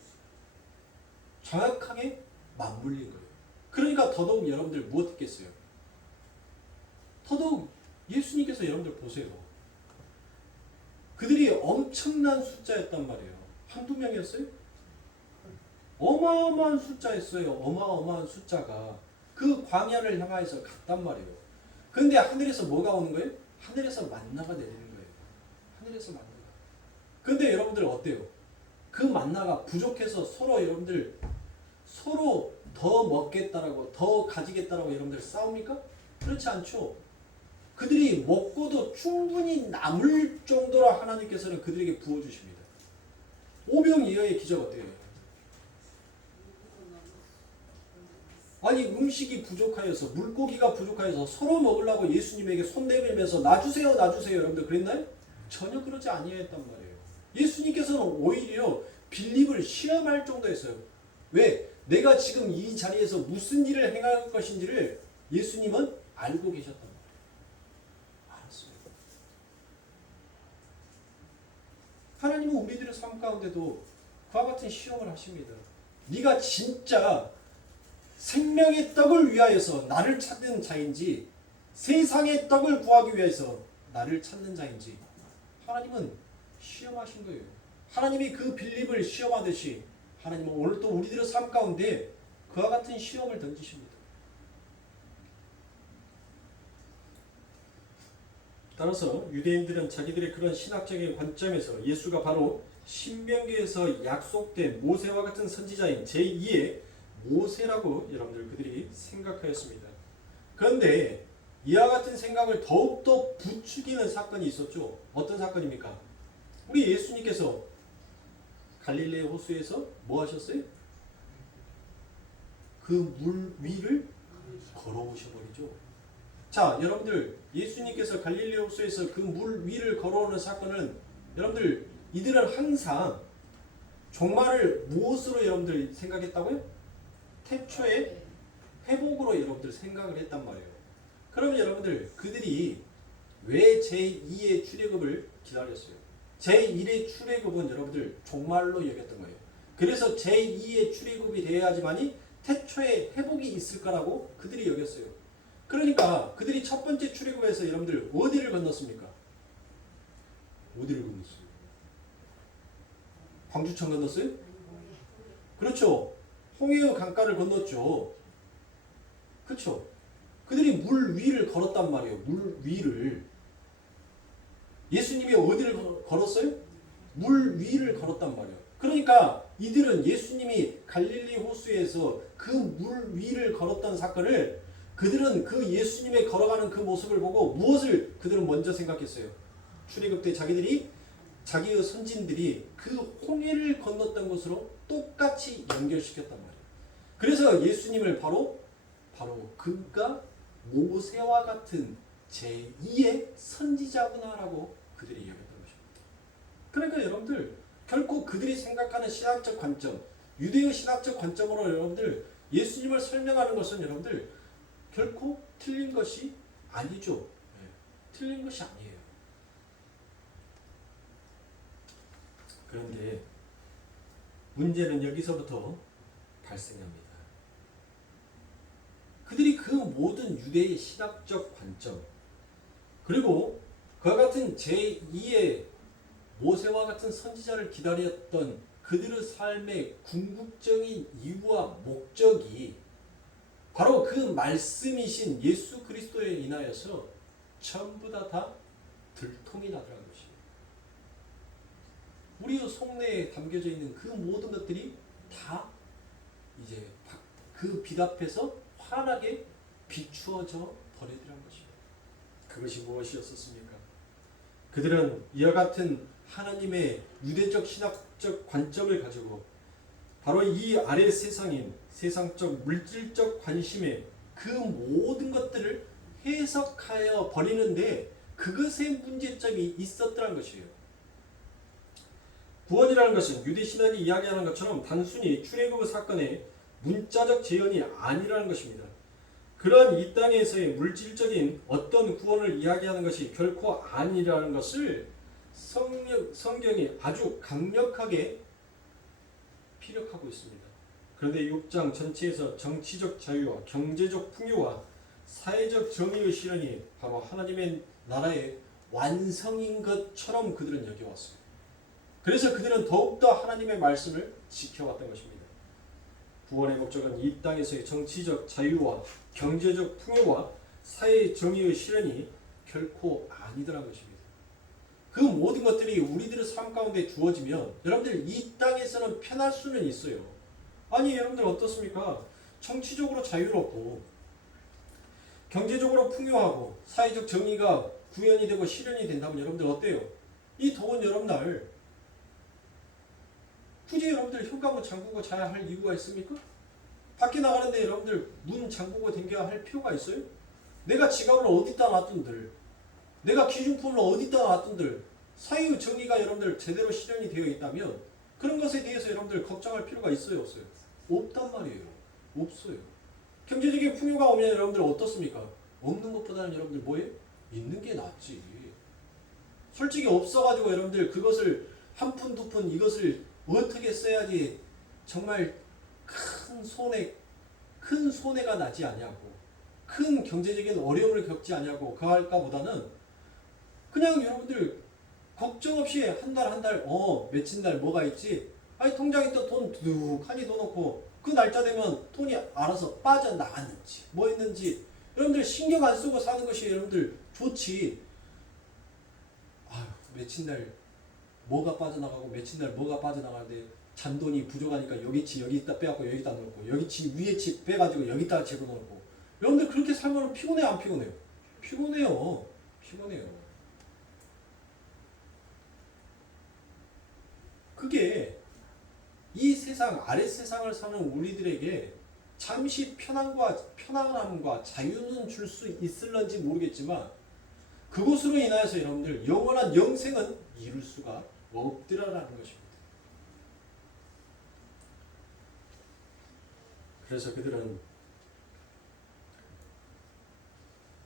정확하게 맞물린 거예요. 그러니까 더더욱 여러분들 무엇 했겠어요? 더더욱 예수님께서 여러분들 보세요. 그들이 엄청난 숫자였단 말이에요. 한두 명이었어요? 어마어마한 숫자였어요. 어마어마한 숫자가 그 광야를 향하여서 갔단 말이에요. 그런데 하늘에서 뭐가 오는 거예요? 하늘에서 만나가 내리는 거예요. 하늘에서 만나가. 그런데 여러분들 어때요? 그 만나가 부족해서 서로 여러분들 서로 더 먹겠다라고 더 가지겠다라고 여러분들 싸웁니까? 그렇지 않죠. 그들이 먹고도 충분히 남을 정도로 하나님께서는 그들에게 부어주십니다. 오병이어의 기적 어때요? 아니 음식이 부족하여서 물고기가 부족하여서 서로 먹으려고 예수님에게 손 내밀면서 놔주세요 놔주세요 여러분들 그랬나요? 전혀 그러지 아니했단 말이에요. 예수님께서는 오히려 빌립을 시험할 정도였어요. 왜? 내가 지금 이 자리에서 무슨 일을 행할 것인지를 예수님은 알고 계셨단 말이에요. 알았어요. 하나님은 우리들의 삶 가운데도 그와 같은 시험을 하십니다. 네가 진짜 생명의 떡을 위하여서 나를 찾는 자인지 세상의 떡을 구하기 위해서 나를 찾는 자인지 하나님은 시험하신 거예요. 하나님이 그 빌립을 시험하듯이 하나님은 오늘 또 우리들의 삶 가운데 그와 같은 시험을 던지십니다. 따라서 유대인들은 자기들의 그런 신학적인 관점에서 예수가 바로 신명기에서 약속된 모세와 같은 선지자인 제2의 모세라고 여러분들 그들이 생각하였습니다. 그런데 이와 같은 생각을 더욱더 부추기는 사건이 있었죠. 어떤 사건입니까? 우리 예수님께서 갈릴레 호수에서 뭐 하셨어요? 그 물 위를 걸어오셔버리죠. 자, 여러분들 예수님께서 갈릴레 호수에서 그 물 위를 걸어오는 사건은 여러분들 이들은 항상 종말을 무엇으로 여러분들 생각했다고요? 태초의 회복으로 여러분들 생각을 했단 말이에요. 그러면 여러분들 그들이 왜 제2의 출애굽을 기다렸어요? 제1의 출애굽은 여러분들 종말로 여겼던 거예요. 그래서 제2의 출애굽이 되어야지만이 태초의 회복이 있을 거라고 그들이 여겼어요. 그러니까 그들이 첫 번째 출애굽에서 여러분들 어디를 건넜습니까? 어디를 건넜어요? 광주천 건넜어요? 그렇죠. 홍해의 강가를 건넜죠. 그렇죠. 그들이 물 위를 걸었단 말이에요. 물 위를. 예수님이 어디를 걸었어요? 물 위를 걸었단 말이에요. 그러니까 이들은 예수님이 갈릴리 호수에서 그 물 위를 걸었던 사건을 그들은 그 예수님의 걸어가는 그 모습을 보고 무엇을 그들은 먼저 생각했어요? 출애굽 때 자기의 선진들이 그 홍해를 건넜던 것으로 똑같이 연결시켰단 말이에요. 그래서 예수님을 바로 그가 모세와 같은 제2의 선지자구나라고 그들이 여겼던 것입니다. 그러니까 여러분들 결코 그들이 생각하는 신학적 관점, 유대의 신학적 관점으로 여러분들 예수님을 설명하는 것은 여러분들 결코 틀린 것이 아니죠. 네. 틀린 것이 아니에요. 그런데 문제는 여기서부터 발생합니다. 그들이 그 모든 유대의 신학적 관점 그리고 그와 같은 제2의 모세와 같은 선지자를 기다렸던 그들의 삶의 궁극적인 이유와 목적이 바로 그 말씀이신 예수 그리스도에 인하여서 전부 다 들통이 나더라는 것입니다. 우리의 속내에 담겨져 있는 그 모든 것들이 다 이제 그 빛 앞에서 환하게 비추어져 버리더라는 것입니다. 그것이 무엇이었습니까? 그들은 이와 같은 하나님의 유대적 신학적 관점을 가지고 바로 이 아래 세상인 세상적 물질적 관심에 그 모든 것들을 해석하여 버리는데 그것에 문제점이 있었더란 것이에요. 구원이라는 것은 유대신학이 이야기하는 것처럼 단순히 출애굽 사건의 문자적 재현이 아니라는 것입니다. 그러한 이 땅에서의 물질적인 어떤 구원을 이야기하는 것이 결코 아니라는 것을 성경이 아주 강력하게 피력하고 있습니다. 그런데 6장 전체에서 정치적 자유와 경제적 풍요와 사회적 정의의 실현이 바로 하나님의 나라의 완성인 것처럼 그들은 여겨왔어요. 그래서 그들은 더욱더 하나님의 말씀을 지켜왔던 것입니다. 구원의 목적은 이 땅에서의 정치적 자유와 경제적 풍요와 사회 정의의 실현이 결코 아니더란 것입니다. 그 모든 것들이 우리들의 삶 가운데 주어지면 여러분들 이 땅에서는 편할 수는 있어요. 아니 여러분들 어떻습니까? 정치적으로 자유롭고 경제적으로 풍요하고 사회적 정의가 구현이 되고 실현이 된다면 여러분들 어때요? 이 더운 여름날 굳이 여러분들 현관문 잠그고 자야 할 이유가 있습니까? 밖에 나가는데 여러분들 문 잠그고 댕겨야 할 필요가 있어요? 내가 지갑을 어디다 놔둔들, 내가 기준품을 어디다 놔둔들, 사회의 정의가 여러분들 제대로 실현이 되어 있다면 그런 것에 대해서 여러분들 걱정할 필요가 있어요, 없어요? 없단 말이에요. 없어요. 경제적인 풍요가 오면 여러분들 어떻습니까? 없는 것보다는 여러분들 뭐예요? 있는 게 낫지. 솔직히 없어가지고 여러분들 그것을 한 푼 두 푼 이것을 어떻게 써야지 정말 큰 손해가 나지 않냐고, 큰 경제적인 어려움을 겪지 않냐고 그할까 보다는 그냥 여러분들 걱정 없이 한 달 며칠 날 뭐가 있지? 아니 통장에 또 돈 두둑하니 넣어놓고 그 날짜 되면 돈이 알아서 빠져나갔는지 뭐 했는지 여러분들 신경 안 쓰고 사는 것이 여러분들 좋지. 아유 며칠 날 뭐가 빠져나가고 며칠 날 뭐가 빠져나가는데 잔돈이 부족하니까 여기치 여기다 빼갖고 여기다 넣고 여기치 위에치 빼가지고 여기다 집어넣고 여러분들 그렇게 살면 피곤해요 안 피곤해요? 피곤해요. 그게 이 세상 아래 세상을 사는 우리들에게 잠시 편안함과 자유는 줄 수 있을런지 모르겠지만 그것으로 인하여서 여러분들 영원한 영생은 이룰 수가 없더라라는 것입니다. 그래서 그들은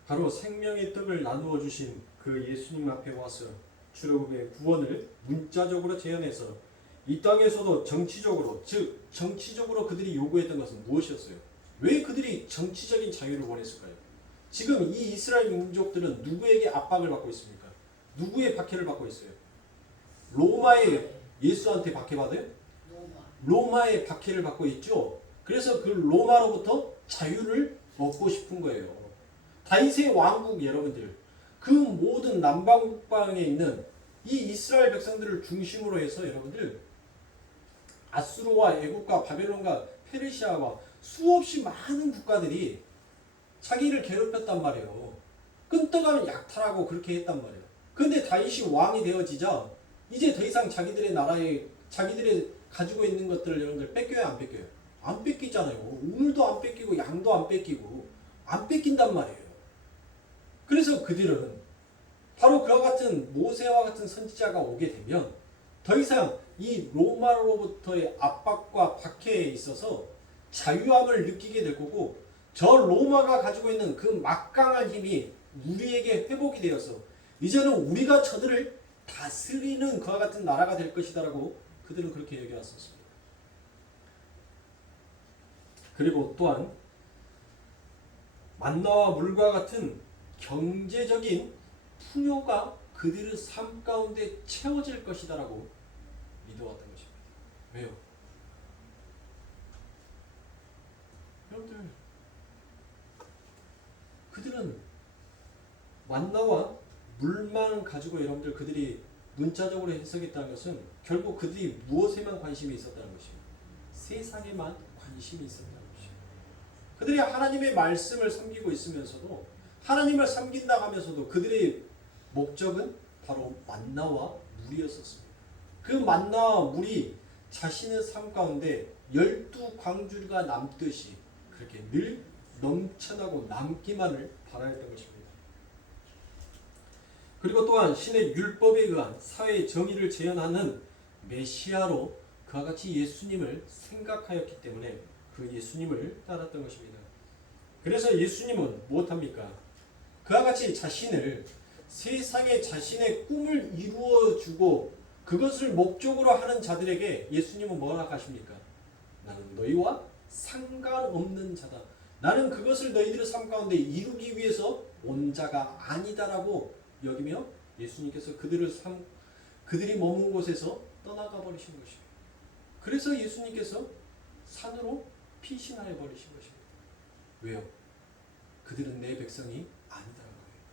바로 생명의 떡을 나누어 주신 그 예수님 앞에 와서 출애굽의 구원을 문자적으로 재현해서 이 땅에서도 정치적으로 그들이 요구했던 것은 무엇이었어요? 왜 그들이 정치적인 자유를 원했을까요? 지금 이 이스라엘 민족들은 누구에게 압박을 받고 있습니까? 누구의 박해를 받고 있어요? 로마의 예수한테 박해받아요? 로마의 박해를 받고 있죠. 그래서 그 로마로부터 자유를 얻고 싶은 거예요. 다윗의 왕국 여러분들, 그 모든 남방북방에 있는 이 이스라엘 백성들을 중심으로 해서 여러분들 아수르와 애국과 바벨론과 페르시아와 수없이 많은 국가들이 자기를 괴롭혔단 말이에요. 끈떡하면 약탈하고 그렇게 했단 말이에요. 근데 다윗이 왕이 되어지자 이제 더 이상 자기들의 나라에 자기들이 가지고 있는 것들을 여러분들 뺏겨요 안 뺏겨요? 안 뺏기잖아요. 우물도 안 뺏기고 양도 안 뺏기고 안 뺏긴단 말이에요. 그래서 그들은 바로 그와 같은 모세와 같은 선지자가 오게 되면 더 이상 이 로마로부터의 압박과 박해에 있어서 자유함을 느끼게 될 거고 저 로마가 가지고 있는 그 막강한 힘이 우리에게 회복이 되어서 이제는 우리가 저들을 다스리는 그와 같은 나라가 될 것이다라고 그들은 그렇게 여겨왔었습니다. 그리고 또한 만나와 물과 같은 경제적인 풍요가 그들의 삶 가운데 채워질 것이다라고 믿어왔던 것입니다. 왜요? 여러분들 그들은 만나와 물만 가지고 여러분들 그들이 문자적으로 해석했다는 것은 결국 그들이 무엇에만 관심이 있었다는 것입니다. 세상에만 관심이 있었다는 것입니다. 그들이 하나님의 말씀을 섬기고 있으면서도 하나님을 섬긴다 하면서도 그들의 목적은 바로 만나와 물이었었습니다. 그 만나와 물이 자신의 삶 가운데 열두 광주리가 남듯이 그렇게 늘 넘쳐나고 남기만을 바라였던 것입니다. 그리고 또한 신의 율법에 의한 사회의 정의를 재현하는 메시아로 그와 같이 예수님을 생각하였기 때문에 그 예수님을 따랐던 것입니다. 그래서 예수님은 무엇합니까? 그와 같이 자신을 세상에 자신의 꿈을 이루어주고 그것을 목적으로 하는 자들에게 예수님은 뭐라 하십니까? 나는 너희와 상관없는 자다. 나는 그것을 너희들의 삶 가운데 이루기 위해서 온 자가 아니다라고 여기며 예수님께서 그들이 머문 곳에서 떠나가 버리신 것입니다. 그래서 예수님께서 산으로 피신하여 버리신 것입니다. 왜요? 그들은 내 백성이 아니다라는 거예요.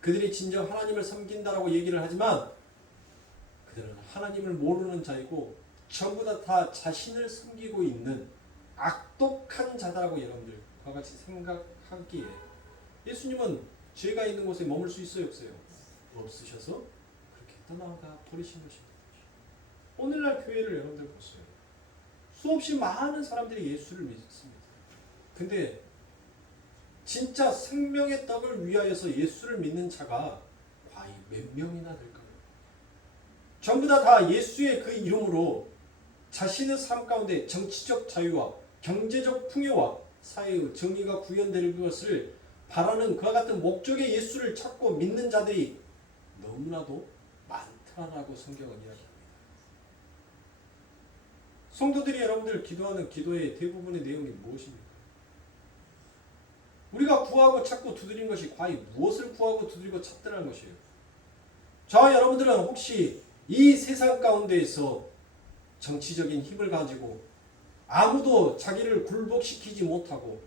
그들이 진정 하나님을 섬긴다라고 얘기를 하지만 그들은 하나님을 모르는 자이고 전부 다 자신을 섬기고 있는 악독한 자다라고 여러분들 그와 같이 생각하기에 예수님은 죄가 있는 곳에 머물 수 있어요, 없어요? 없으셔서 그렇게 떠나가 버리신 것입니다. 오늘날 교회를 여러분들 보세요. 수없이 많은 사람들이 예수를 믿습니다. 근데 진짜 생명의 떡을 위하여서 예수를 믿는 자가 과연 몇 명이나 될까요? 전부 다 예수의 그 이름으로 자신의 삶 가운데 정치적 자유와 경제적 풍요와 사회의 정의가 구현될 것을 바라는 그와 같은 목적의 예수를 찾고 믿는 자들이 너무나도 많다라고 성경은 이야기합니다. 성도들이 여러분들 기도하는 기도의 대부분의 내용이 무엇입니까? 우리가 구하고 찾고 두드린 것이 과연 무엇을 구하고 두드리고 찾더라는 것이에요. 저와 여러분들은 혹시 이 세상 가운데에서 정치적인 힘을 가지고 아무도 자기를 굴복시키지 못하고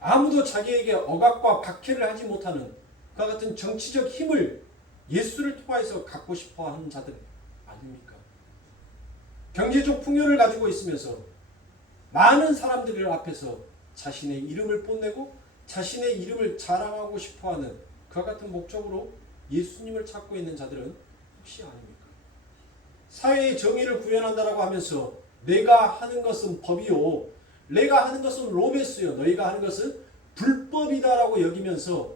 아무도 자기에게 억압과 박해를 하지 못하는 그와 같은 정치적 힘을 예수를 통하여서 갖고 싶어하는 자들 아닙니까? 경제적 풍요를 가지고 있으면서 많은 사람들 앞에서 자신의 이름을 뽐내고 자신의 이름을 자랑하고 싶어하는 그와 같은 목적으로 예수님을 찾고 있는 자들은 혹시 아닙니까? 사회의 정의를 구현한다라고 하면서 내가 하는 것은 법이요, 내가 하는 것은 로베스요, 너희가 하는 것은 불법이다라고 여기면서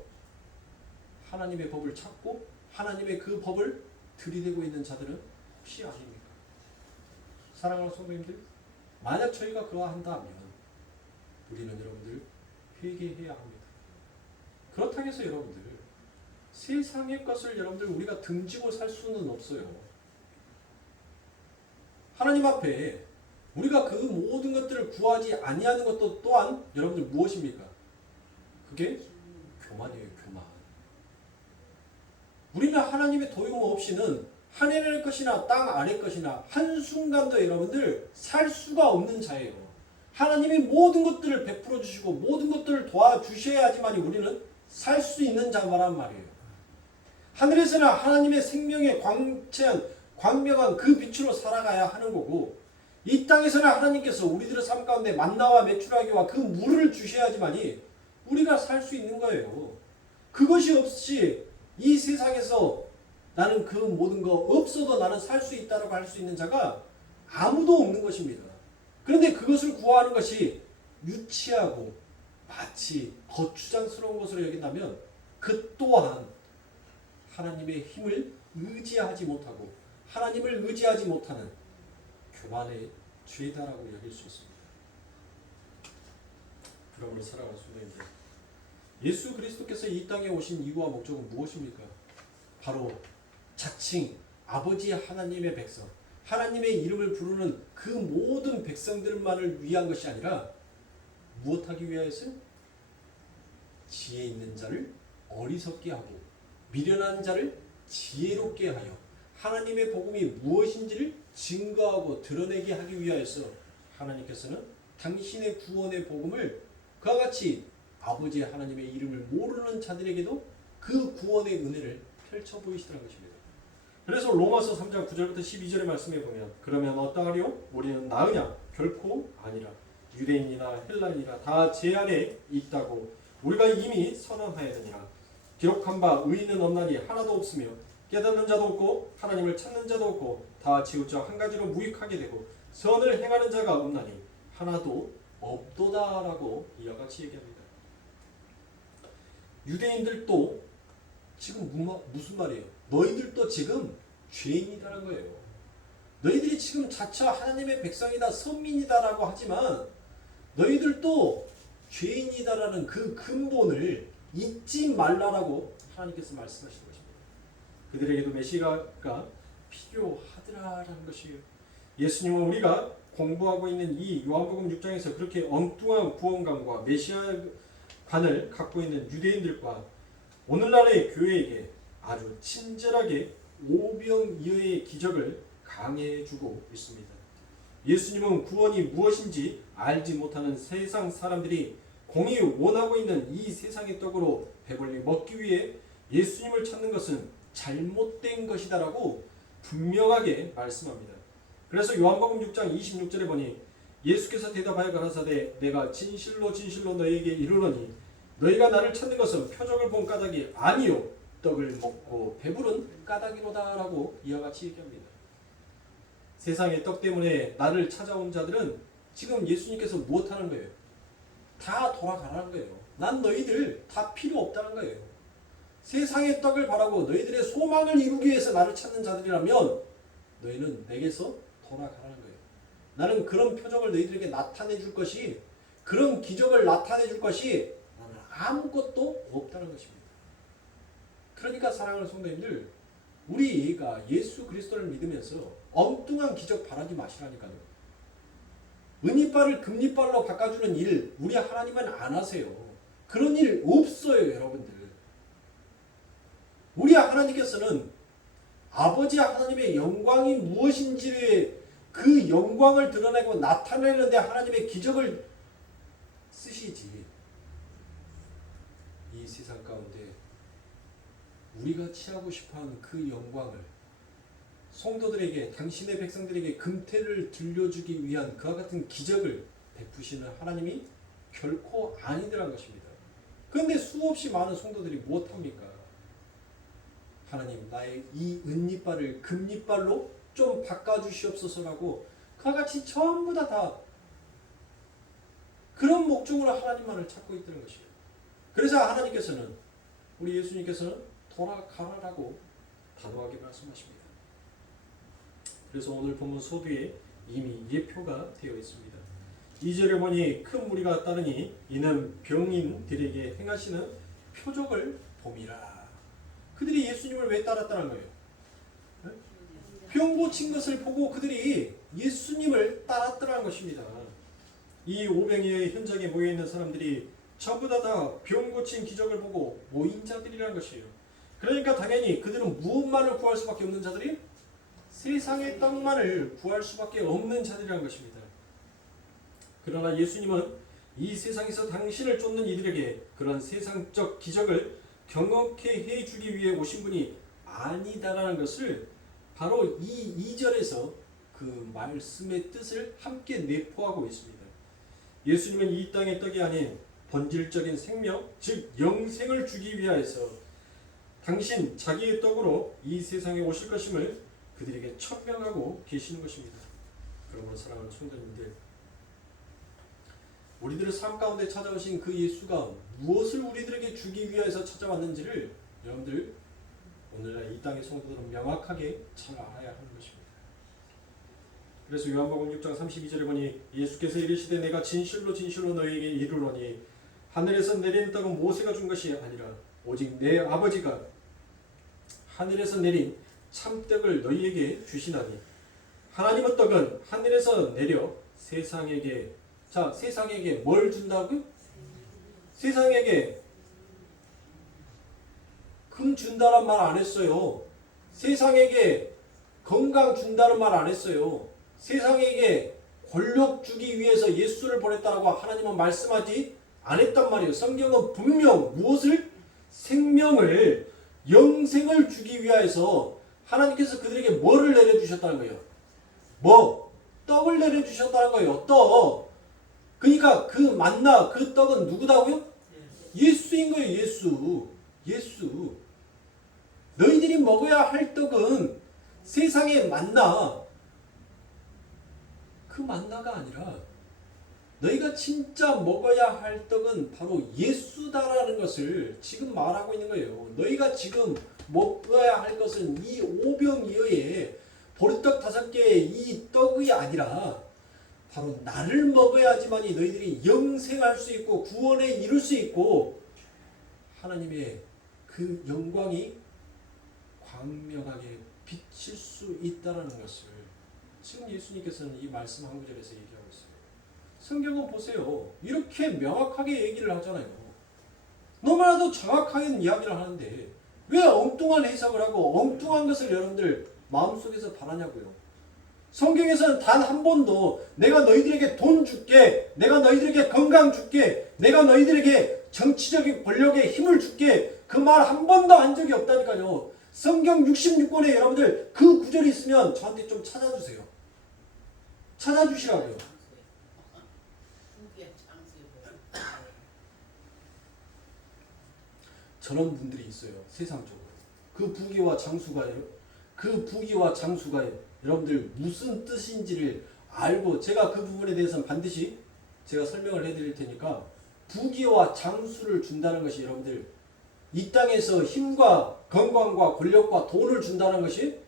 하나님의 법을 찾고 하나님의 그 법을 들이대고 있는 자들은 혹시 아닙니까? 사랑하는 성도님들, 만약 저희가 그러한다면 우리는 여러분들 회개해야 합니다. 그렇다고 해서 여러분들 세상의 것을 여러분들 우리가 등지고 살 수는 없어요. 하나님 앞에 우리가 그 모든 것들을 구하지 아니하는 것도 또한 여러분들 무엇입니까? 그게 교만이에요, 교만. 우리는 하나님의 도움 없이는 하늘의 것이나 땅 아래 것이나 한순간도 여러분들 살 수가 없는 자예요. 하나님이 모든 것들을 베풀어 주시고 모든 것들을 도와주셔야지만 우리는 살 수 있는 자란 말이에요. 하늘에서는 하나님의 생명의 광채한 광명한 그 빛으로 살아가야 하는 거고 이 땅에서는 하나님께서 우리들의 삶 가운데 만나와 메추라기와 그 물을 주셔야지만이 우리가 살 수 있는 거예요. 그것이 없이 이 세상에서 나는 그 모든 거 없어도 나는 살 수 있다라고 할 수 있는 자가 아무도 없는 것입니다. 그런데 그것을 구하는 것이 유치하고 마치 거추장스러운 것으로 여긴다면 그 또한 하나님의 힘을 의지하지 못하고 하나님을 의지하지 못하는 교만의 죄다라고 여길 수 있습니다. 그러므로 사랑하는 성도님들, 예수 그리스도께서 이 땅에 오신 이유와 목적은 무엇입니까? 바로 자칭 아버지 하나님의 백성, 하나님의 이름을 부르는 그 모든 백성들만을 위한 것이 아니라 무엇하기 위하여서? 지혜 있는 자를 어리석게 하고 미련한 자를 지혜롭게 하여 하나님의 복음이 무엇인지를 증거하고 드러내게 하기 위하여서 하나님께서는 당신의 구원의 복음을 그와 같이 아버지 하나님의 이름을 모르는 자들에게도 그 구원의 은혜를 펼쳐 보이시더란 것입니다. 그래서 로마서 3장 9절부터 12절의 말씀에 보면 그러면 어떠하리요? 우리는 나으냐? 결코 아니라 유대인이나 헬라인이나 다 제 안에 있다고 우리가 이미 선언하였느니라. 기록한 바 의인은 없나니 하나도 없으며 깨닫는 자도 없고 하나님을 찾는 자도 없고 다 지우쳐 한 가지로 무익하게 되고 선을 행하는 자가 없나니 하나도 없도다라고 이와 같이 얘기합니다. 유대인들도 지금 무슨 말이에요? 너희들도 지금 죄인이라는 거예요. 너희들이 지금 자처 하나님의 백성이다, 선민이다라고 하지만 너희들도 죄인이다라는 그 근본을 잊지 말라라고 하나님께서 말씀하시는 것입니다. 그들에게도 메시아가 필요하더라라는 것이에요. 예수님은 우리가 공부하고 있는 이 요한복음 6장에서 그렇게 엉뚱한 구원관과 메시아관을 갖고 있는 유대인들과 오늘날의 교회에게 아주 친절하게 오병이어의 기적을 강해주고 있습니다. 예수님은 구원이 무엇인지 알지 못하는 세상 사람들이 공이 원하고 있는 이 세상의 떡으로 배불리 먹기 위해 예수님을 찾는 것은 잘못된 것이다라고 분명하게 말씀합니다. 그래서 요한복음 6장 26절에 보니 예수께서 대답하여 가라사대 내가 진실로 진실로 너희에게 이르노니 너희가 나를 찾는 것은 표적을 본 까닭이 아니요 떡을 먹고 배부른 까닭이로다라고 이와 같이 얘기합니다. 세상의 떡 때문에 나를 찾아온 자들은 지금 예수님께서 무엇하는 거예요? 다 돌아가라는 거예요. 난 너희들 다 필요 없다는 거예요. 세상의 떡을 바라고 너희들의 소망을 이루기 위해서 나를 찾는 자들이라면 너희는 내게서 돌아가라는 거예요. 나는 그런 표적을 너희들에게 나타내 줄 것이, 그런 기적을 나타내 줄 것이 나는 아무것도 없다는 것입니다. 그러니까 사랑하는 성도님들, 우리가 예수 그리스도를 믿으면서 엉뚱한 기적 바라지 마시라니까요. 은이빨을 금이빨로 바꿔주는 일 우리 하나님은 안 하세요. 그런 일 없어요, 여러분들. 우리 하나님께서는 아버지 하나님의 영광이 무엇인지를 그 영광을 드러내고 나타내는데 하나님의 기적을 쓰시지. 이 세상 가운데 우리가 취하고 싶어하는 그 영광을 성도들에게, 당신의 백성들에게 금태를 들려주기 위한 그와 같은 기적을 베푸시는 하나님이 결코 아니더란 것입니다. 그런데 수없이 많은 성도들이 무엇합니까? 하나님, 나의 이 은이빨을 금이빨로 좀 바꿔주시옵소서라고 그와 같이 전부 다 그런 목적으로 하나님만을 찾고 있다는 것이에요. 그래서 하나님께서는, 우리 예수님께서는 돌아가라라고 단호하게 말씀하십니다. 그래서 오늘 본문 소두에 이미 예표가 되어 있습니다. 2절에 보니 큰 무리가 따르니 이는 병인들에게 행하시는 표적을 봄이라. 그들이 예수님을 왜 따랐다는 거예요? 병 고친 것을 보고 그들이 예수님을 따랐더라는 것입니다. 이 오병이어의 현장에 모여있는 사람들이 전부 다 병 고친 기적을 보고 모인 자들이라는 것이에요. 그러니까 당연히 그들은 무엇만을 구할 수밖에 없는 자들이? 세상의 떡만을 구할 수밖에 없는 자들이라는 것입니다. 그러나 예수님은 이 세상에서 당신을 쫓는 이들에게 그런 세상적 기적을 경험케 해주기 위해 오신 분이 아니다라는 것을 바로 이 2절에서 그 말씀의 뜻을 함께 내포하고 있습니다. 예수님은 이 땅의 떡이 아닌 본질적인 생명, 즉 영생을 주기 위하여서 당신 자기의 떡으로 이 세상에 오실 것임을 그들에게 천명하고 계시는 것입니다. 그러므로 사랑하는 성도님들, 우리들의 삶 가운데 찾아오신 그 예수가 무엇을 우리들에게 주기 위해서 찾아왔는지를 여러분들 오늘날 이 땅의 성도들은 명확하게 잘 알아야 하는 것입니다. 그래서 요한복음 6장 32절에 보니 예수께서 이르시되 내가 진실로 진실로 너희에게 이르노니 하늘에서 내린 떡은 모세가 준 것이 아니라 오직 내 아버지가 하늘에서 내린 참떡을 너희에게 주시나니 하나님의 떡은 하늘에서 내려 세상에게, 자, 세상에게 뭘 준다고요? 세상에게 금 준다란 말 안 했어요. 세상에게 건강 준다는 말 안 했어요. 세상에게 권력 주기 위해서 예수를 보냈다라고 하나님은 말씀하지 안 했단 말이에요. 성경은 분명 무엇을? 생명을, 영생을 주기 위하여서 하나님께서 그들에게 뭐를 내려주셨다는 거예요? 뭐? 떡을 내려주셨다는 거예요. 떡. 그러니까 그 만나, 그 떡은 누구다고요? 예수인 거예요. 예수. 너희들이 먹어야 할 떡은 세상의 만나, 그 그 만나가 아니라 너희가 진짜 먹어야 할 떡은 바로 예수다라는 것을 지금 말하고 있는 거예요. 너희가 지금 먹어야 할 것은 이 오병이어의 보리떡 5개의 이 떡이 아니라 바로 나를 먹어야지만이 너희들이 영생할 수 있고 구원에 이룰 수 있고 하나님의 그 영광이 광명하게 비칠 수 있다라는 것을 지금 예수님께서는 이 말씀 한 구절에서 얘기하고 있어요. 성경은 보세요. 이렇게 명확하게 얘기를 하잖아요. 너무나도 정확하게 이야기를 하는데 왜 엉뚱한 해석을 하고 엉뚱한 것을 여러분들 마음속에서 바라냐고요. 성경에서는 단 한 번도 내가 너희들에게 돈 줄게, 내가 너희들에게 건강 줄게, 내가 너희들에게 정치적인 권력에 힘을 줄게, 그 말 한 번도 한 적이 없다니까요. 성경 66권에 여러분들 그 구절이 있으면 저한테 좀 찾아주세요. 찾아주시라고요. 저런 분들이 있어요. 세상적으로. 그 부귀와 장수가 여러분들 무슨 뜻인지를 알고 제가 그 부분에 대해서는 반드시 제가 설명을 해드릴 테니까 부귀와 장수를 준다는 것이 여러분들 이 땅에서 힘과 건강과 권력과 돈을 준다는 것이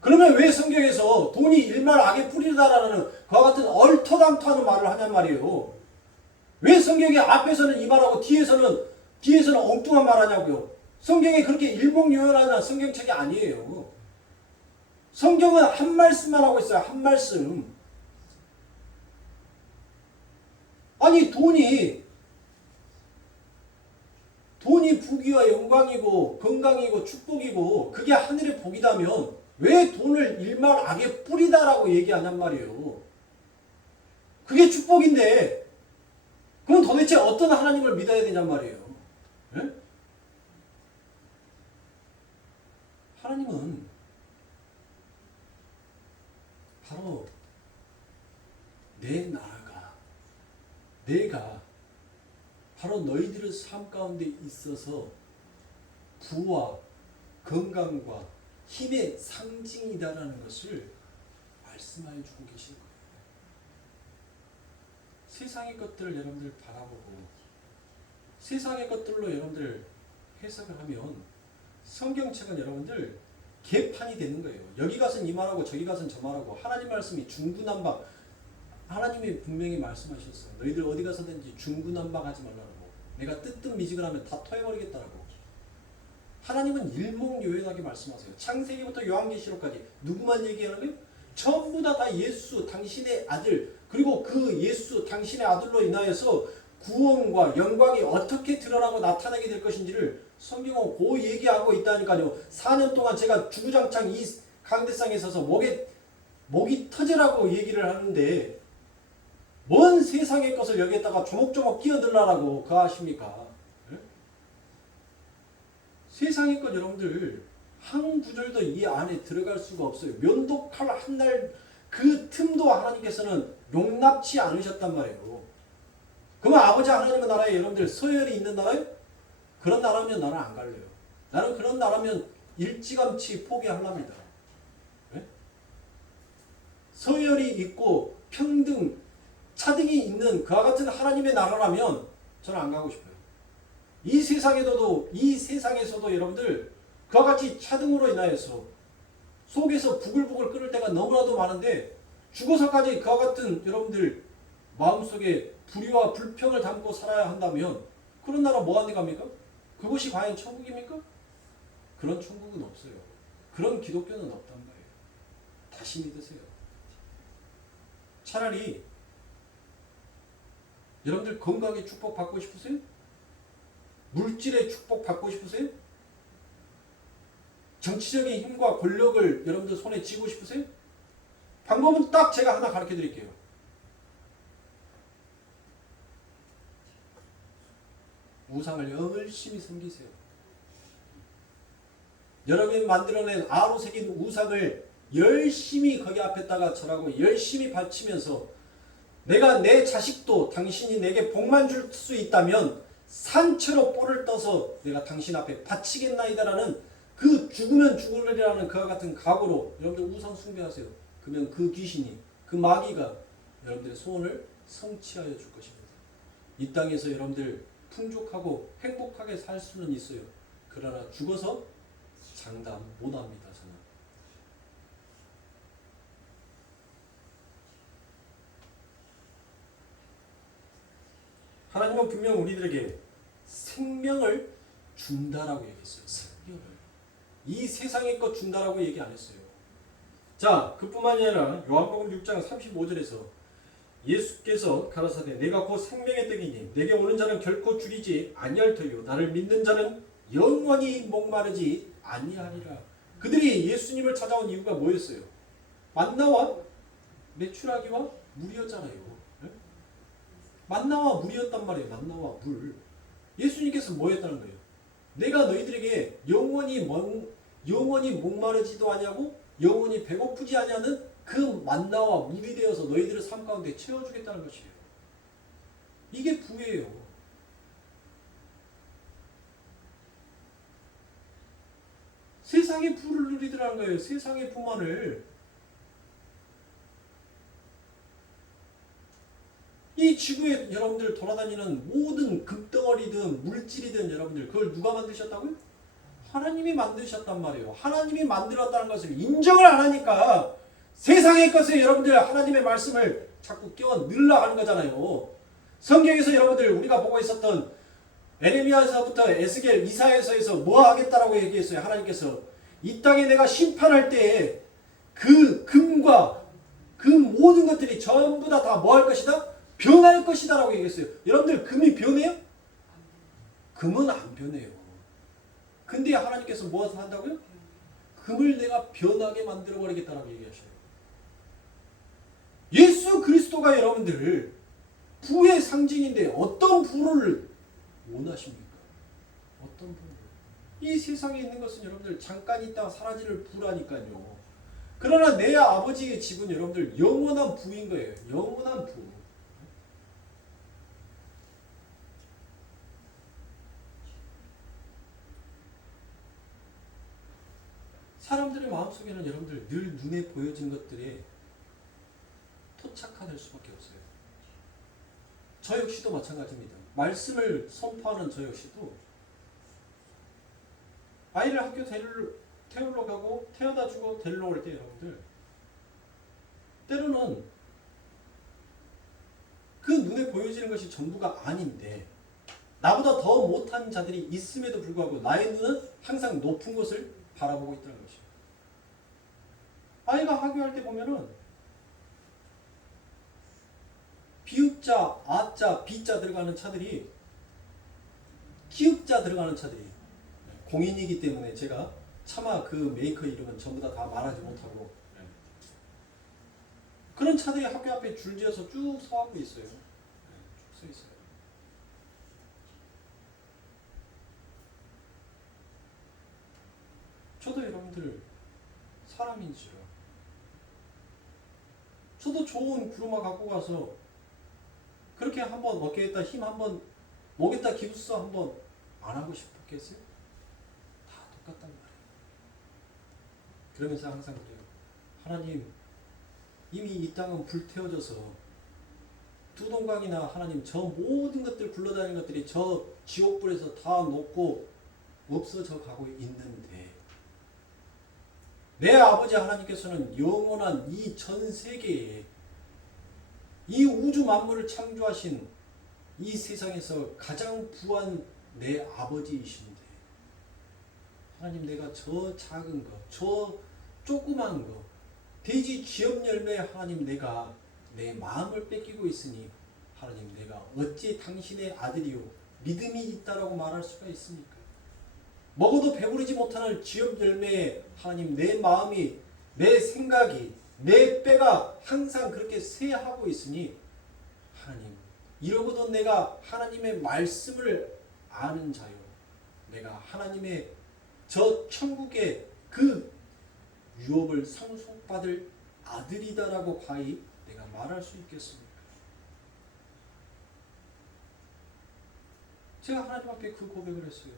그러면 왜 성경에서 돈이 일말 악의 뿌리다라는 그와 같은 얼토당토하는 말을 하냔 말이에요. 왜 성경이 앞에서는 이 말하고 뒤에서는 엉뚱한 말 하냐고요. 성경에 그렇게 일목요연한 성경책이 아니에요. 성경은 한 말씀만 하고 있어요. 한 말씀. 아니 돈이 부귀와 영광이고 건강이고 축복이고 그게 하늘의 복이다면 왜 돈을 일말 악의 뿌리다라고 얘기하냔 말이에요. 그게 축복인데 그럼 도대체 어떤 하나님을 믿어야 되냔 말이에요. 네? 하나님은 바로 내 나라가 내가 바로 너희들의 삶 가운데 있어서 부와 건강과 힘의 상징이다라는 것을 말씀하여 주고 계신 거예요. 세상의 것들을 여러분들 바라보고 세상의 것들로 여러분들 해석을 하면 성경책은 여러분들 개판이 되는 거예요. 여기 가서는 이 말하고 저기 가서는 저 말하고 하나님 말씀이 중구난방 하나님이 분명히 말씀하셨어요. 너희들 어디 가서든지 중구난방하지 말라고. 내가 뜨뜻미지근하면 다 토해버리겠다라고. 하나님은 일목요연하게 말씀하세요. 창세기부터 요한계시록까지 누구만 얘기하는 거예요? 전부 다 예수 당신의 아들 그리고 그 예수 당신의 아들로 인하여서 구원과 영광이 어떻게 드러나고 나타나게 될 것인지를 성경은 그 얘기하고 있다니까요. 4년 동안 제가 주구장창 이 강대상에 서서 목이 터지라고 얘기를 하는데 뭔 세상의 것을 여기에다가 조목조목 끼어들라라고 그거 아십니까? 네? 세상의 것 여러분들 한 구절도 이 안에 들어갈 수가 없어요. 면도칼 한 날 그 틈도 하나님께서는 용납치 않으셨단 말이에요. 그러면 아버지 하나님의 나라에 여러분들 서열이 있는 나라에 그런 나라면 나는 안 갈래요. 나는 그런 나라면 일찌감치 포기하랍니다. 네? 서열이 있고 평등, 차등이 있는 그와 같은 하나님의 나라라면 저는 안 가고 싶어요. 이 세상에서도 여러분들 그와 같이 차등으로 인하여서 속에서 부글부글 끓을 때가 너무나도 많은데 죽어서까지 그와 같은 여러분들 마음속에 불의와 불평을 담고 살아야 한다면 그런 나라 뭐하는 데 갑니까? 그것이 과연 천국입니까? 그런 천국은 없어요. 그런 기독교는 없단 말이에요. 다시 믿으세요. 차라리 여러분들 건강의 축복 받고 싶으세요? 물질의 축복 받고 싶으세요? 정치적인 힘과 권력을 여러분들 손에 쥐고 싶으세요? 방법은 딱 제가 하나 가르쳐 드릴게요. 우상을 열심히 섬기세요. 여러분이 만들어낸 아로 새긴 우상을 열심히 거기 앞에다가 절하고 열심히 바치면서 내가 내 자식도 당신이 내게 복만 줄 수 있다면 산채로 뿔을 떠서 내가 당신 앞에 바치겠나이다라는 그 죽으면 죽으리라는 그와 같은 각오로 여러분들 우상 숭배하세요. 그러면 그 귀신이 그 마귀가 여러분들의 소원을 성취하여 줄 것입니다. 이 땅에서 여러분들 풍족하고 행복하게 살 수는 있어요. 그러나 죽어서 장담 못합니다. 저는. 하나님은 분명 우리들에게 생명을 준다라고 얘기했어요. 생명을. 이 세상의 것 준다라고 얘기 안 했어요. 자, 그뿐만이 아니라 요한복음 6장 35절에서 예수께서 가라사대 내가 곧 생명의 떡이니 내게 오는 자는 결코 줄이지 아니할 터요 나를 믿는 자는 영원히 목마르지 아니하리라. 그들이 예수님을 찾아온 이유가 뭐였어요? 만나와 메추라기와 물이었잖아요. 네? 만나와 물이었단 말이에요. 만나와 물. 예수님께서 뭐였다는 거예요? 내가 너희들에게 영원히 목마르지도 아니하고 영원히 배고프지 아니하는 그 만나와 물이 되어서 너희들의 삶 가운데 채워주겠다는 것이에요. 이게 부예요. 세상의 부를 누리더라는 거예요. 세상의 부만을. 이 지구에 여러분들 돌아다니는 모든 금덩어리든 물질이든 여러분들 그걸 누가 만드셨다고요? 하나님이 만드셨단 말이에요. 하나님이 만들었다는 것을 인정을 안 하니까 세상의 것에 여러분들 하나님의 말씀을 자꾸 끼워 넣으려 하는 거잖아요. 성경에서 여러분들 우리가 보고 있었던 에레미야에서부터 에스겔 이사야서에서 뭐 하겠다라고 얘기했어요. 하나님께서 이 땅에 내가 심판할 때에 그 금과 그 모든 것들이 전부 다 뭐 할 것이다? 변할 것이다 라고 얘기했어요. 여러분들 금이 변해요? 금은 안 변해요. 근데 하나님께서 뭐 한다고요? 금을 내가 변하게 만들어 버리겠다라고 얘기하셔요. 예수 그리스도가 여러분들 부의 상징인데 어떤 부를 원하십니까? 어떤 부? 이 세상에 있는 것은 여러분들 잠깐 있다가 사라질 부라니까요. 그러나 내 아버지의 집은 여러분들 영원한 부인 거예요. 영원한 부. 사람들의 마음속에는 여러분들 늘 눈에 보여진 것들에 토착화될 수밖에 없어요. 저 역시도 마찬가지입니다. 말씀을 선포하는 저 역시도 아이를 학교 태우러 가고 태워다 주고 데리러 올 때 여러분들 때로는 그 눈에 보여지는 것이 전부가 아닌데 나보다 더 못한 자들이 있음에도 불구하고 나의 눈은 항상 높은 곳을 바라보고 있다는 것이에요. 아이가 학교할 때 보면은 비읍자, 아자, 비자 들어가는 차들이 기읍자 들어가는 차들이 공인이기 때문에 제가 차마 그 메이커 이름은 전부 다 말하지 못하고 그런 차들이 학교 앞에 줄지어서 쭉 서갖고 있어요. 쭉 서 있어요. 저도 여러분들 사람인지라 저도 좋은 구루마 갖고 가서 그렇게 한번 어깨에다 힘 한번 목에다 기부서 한번 안 하고 싶었겠어요? 다 똑같단 말이에요. 그러면서 항상 그래요. 하나님 이미 이 땅은 불태워져서 두동강이나 하나님 저 모든 것들 굴러다니는 것들이 저 지옥불에서 다 녹고 없어져 가고 있는데 내 아버지 하나님께서는 영원한 이 전 세계에 이 우주 만물을 창조하신 이 세상에서 가장 부한 내 아버지이신데 하나님 내가 저 작은 거, 저 조그만 거 돼지 쥐업 열매 하나님 내가 내 마음을 뺏기고 있으니 하나님 내가 어찌 당신의 아들이요 믿음이 있다라고 말할 수가 있습니까? 먹어도 배부르지 못하는 쥐업 열매에 하나님 내 마음이 내 생각이 내 뼈가 항상 그렇게 쇠하고 있으니 하나님 이러고도 내가 하나님의 말씀을 아는 자요 내가 하나님의 저 천국의 그 유업을 상속받을 아들이다라고 과히 내가 말할 수 있겠습니까? 제가 하나님 앞에 그 고백을 했어요.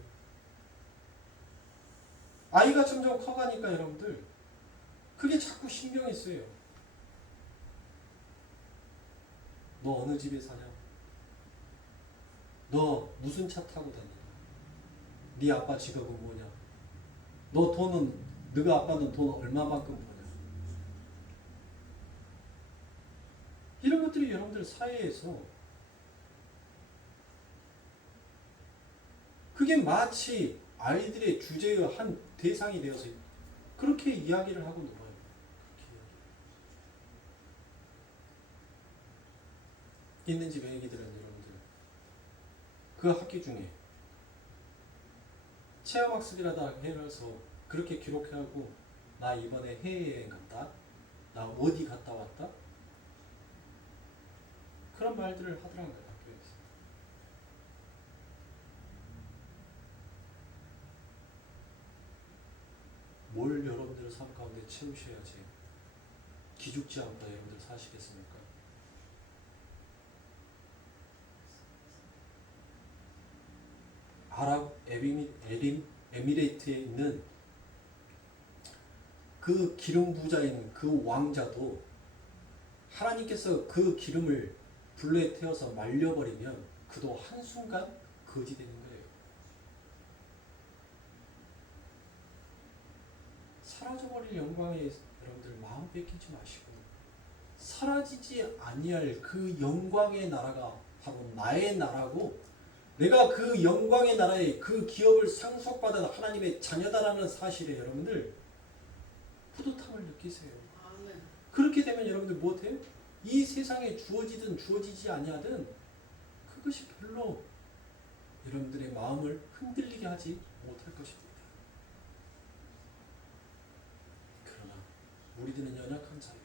아이가 점점 커가니까 여러분들 그게 자꾸 신경이 쓰여요. 너 어느 집에 사냐? 너 무슨 차 타고 다니냐? 네 아빠 직업은 뭐냐? 너 돈은, 너가 아빠는 돈 얼마만큼 버냐? 이런 것들이 여러분들 사회에서 그게 마치 아이들의 주제의 한 대상이 되어서 그렇게 이야기를 하고 놀아요. 있는 집 애기들은 여러분들 그 학기 중에 체험학습이라다 해서 그렇게 기록해하고 나 이번에 해외여행 갔다, 나 어디 갔다 왔다, 그런 말들을 하더라고요. 학교에서. 뭘 여러분들 삶 가운데 채우셔야지 기죽지 않고 여러분들 사시겠습니까? 에미레이트에 있는 그 기름 부자인 그 왕자도 하나님께서 그 기름을 불에 태워서 말려버리면 그도 한순간 거지 되는 거예요. 사라져버릴 영광에 여러분들 마음 뺏기지 마시고 사라지지 아니할 그 영광의 나라가 바로 나의 나라고 내가 그 영광의 나라에 그 기업을 상속받은 하나님의 자녀다라는 사실에 여러분들 뿌듯함을 느끼세요. 그렇게 되면 여러분들 못해요? 이 세상에 주어지든 주어지지 아니하든 그것이 별로 여러분들의 마음을 흔들리게 하지 못할 것입니다. 그러나 우리들은 연약한 자예요.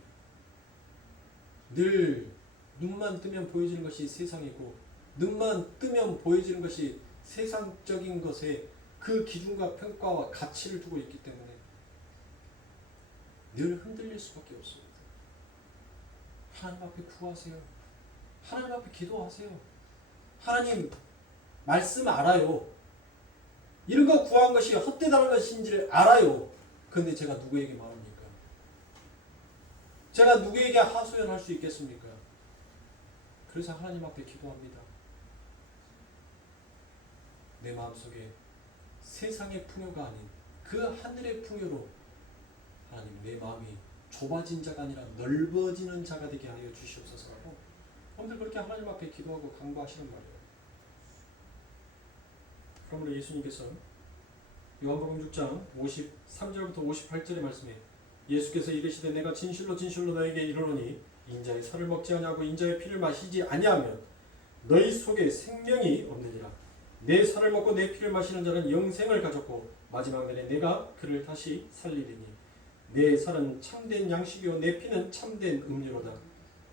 늘 눈만 뜨면 보여지는 것이 세상이고 눈만 뜨면 보여지는 것이 세상적인 것에 그 기준과 평가와 가치를 두고 있기 때문에 늘 흔들릴 수밖에 없습니다. 하나님 앞에 구하세요. 하나님 앞에 기도하세요. 하나님 말씀 알아요. 이런 거 구한 것이 헛되다는 것인지를 알아요. 그런데 제가 누구에게 말합니까? 제가 누구에게 하소연할 수 있겠습니까? 그래서 하나님 앞에 기도합니다. 내 마음속에 세상의 풍요가 아닌 그 하늘의 풍요로 하나님 내 마음이 좁아진 자가 아니라 넓어지는 자가 되게 하여 주시옵소서라고 여러분들 그렇게 하나님 앞에 기도하고 간구하시는 말이에요. 그러므로 예수님께서 요한복음 6장 53절부터 58절의 말씀에 예수께서 이르시되 내가 진실로 진실로 너에게 이르노니 인자의 살을 먹지 아니하고 인자의 피를 마시지 아니하면 너희 속에 생명이 없느니라. 내 살을 먹고 내 피를 마시는 자는 영생을 가졌고 마지막 날에 내가 그를 다시 살리리니 내 살은 참된 양식이요 내 피는 참된 음료로다.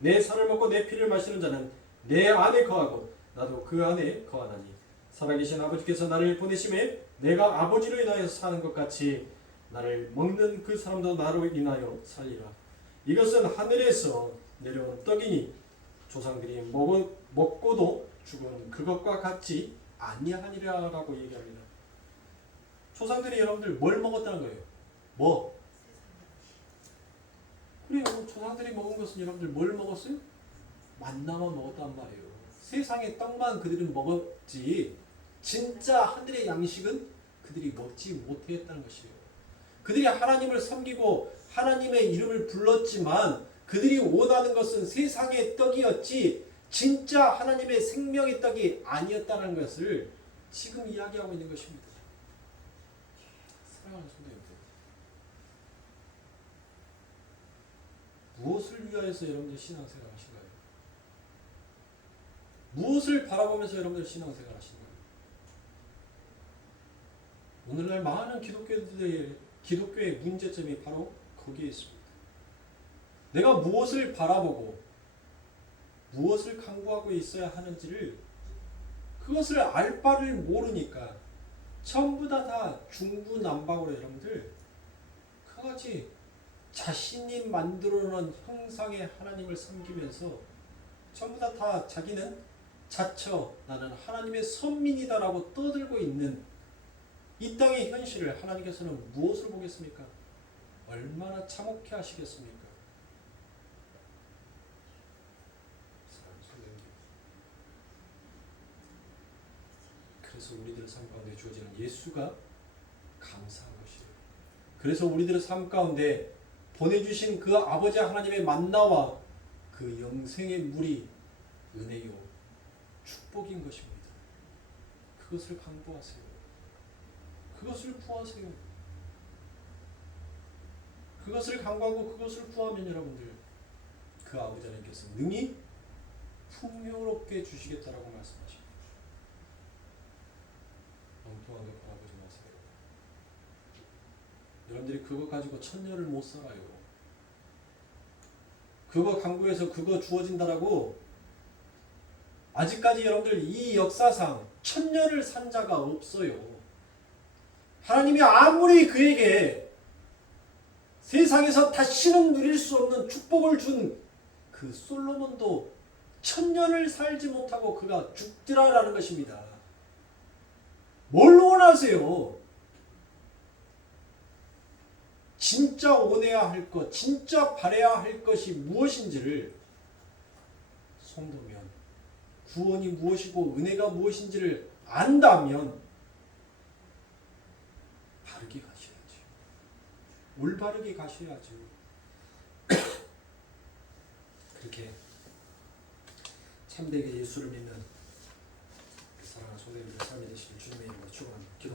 내 살을 먹고 내 피를 마시는 자는 내 안에 거하고 나도 그 안에 거하나니 살아계신 아버지께서 나를 보내심에 내가 아버지로 인하여 사는 것 같이 나를 먹는 그 사람도 나로 인하여 살리라. 이것은 하늘에서 내려온 떡이니 조상들이 먹고도 죽은 그것과 같지 아니하니라라고 얘기합니다. 조상들이 여러분들 뭘 먹었다는 거예요? 뭐? 그래요. 조상들이 먹은 것은 여러분들 뭘 먹었어요? 만나만 먹었단 말이에요. 세상의 떡만 그들은 먹었지 진짜 하늘의 양식은 그들이 먹지 못했다는 것이에요. 그들이 하나님을 섬기고 하나님의 이름을 불렀지만 그들이 원하는 것은 세상의 떡이었지 진짜 하나님의 생명의 떡이 아니었다는 것을 지금 이야기하고 있는 것입니다. 사랑하는 성도님들, 무엇을 위하여서 여러분들 신앙생활 하신가요? 무엇을 바라보면서 여러분들 신앙생활 하신가요? 오늘날 많은 기독교의 문제점이 바로 거기에 있습니다. 내가 무엇을 바라보고 무엇을 강구하고 있어야 하는지를 그것을 알 바를 모르니까 전부 다 중구난방으로 여러분들 그것이 자신이 만들어놓은 형상의 하나님을 섬기면서 전부 다 자기는 자처 나는 하나님의 선민이다라고 떠들고 있는 이 땅의 현실을 하나님께서는 무엇을 보겠습니까? 얼마나 참혹해 하시겠습니까? 그래서 우리들의 삶 가운데 주어지는 예수가 감사한 것이에요. 그래서 우리들의 삶 가운데 보내주신 그 아버지 하나님의 만나와 그 영생의 물이 은혜요 축복인 것입니다. 그것을 강구하세요. 그것을 구하세요. 그것을 강구하고 그것을 구하면 여러분들 그 아버지 하나님께서 능히 풍요롭게 주시겠다라고 말씀하십니다. 엉뚱한 거 바라보지 마세요. 여러분들이 그거 가지고 천년을 못 살아요. 그거 강구해서 그거 주어진다라고 아직까지 여러분들 이 역사상 천년을 산 자가 없어요. 하나님이 아무리 그에게 세상에서 다시는 누릴 수 없는 축복을 준 그 솔로몬도 천년을 살지 못하고 그가 죽더라라는 것입니다. 뭘 원하세요? 진짜 원해야 할 것, 진짜 바라야 할 것이 무엇인지를 성도면 구원이 무엇이고 은혜가 무엇인지를 안다면 바르게 가셔야지. 올바르게 가셔야지. 그렇게 참되게 예수를 믿는 그 사랑하는 성도님들의 삶이 되시길 주님의 이름으로 축원합니다.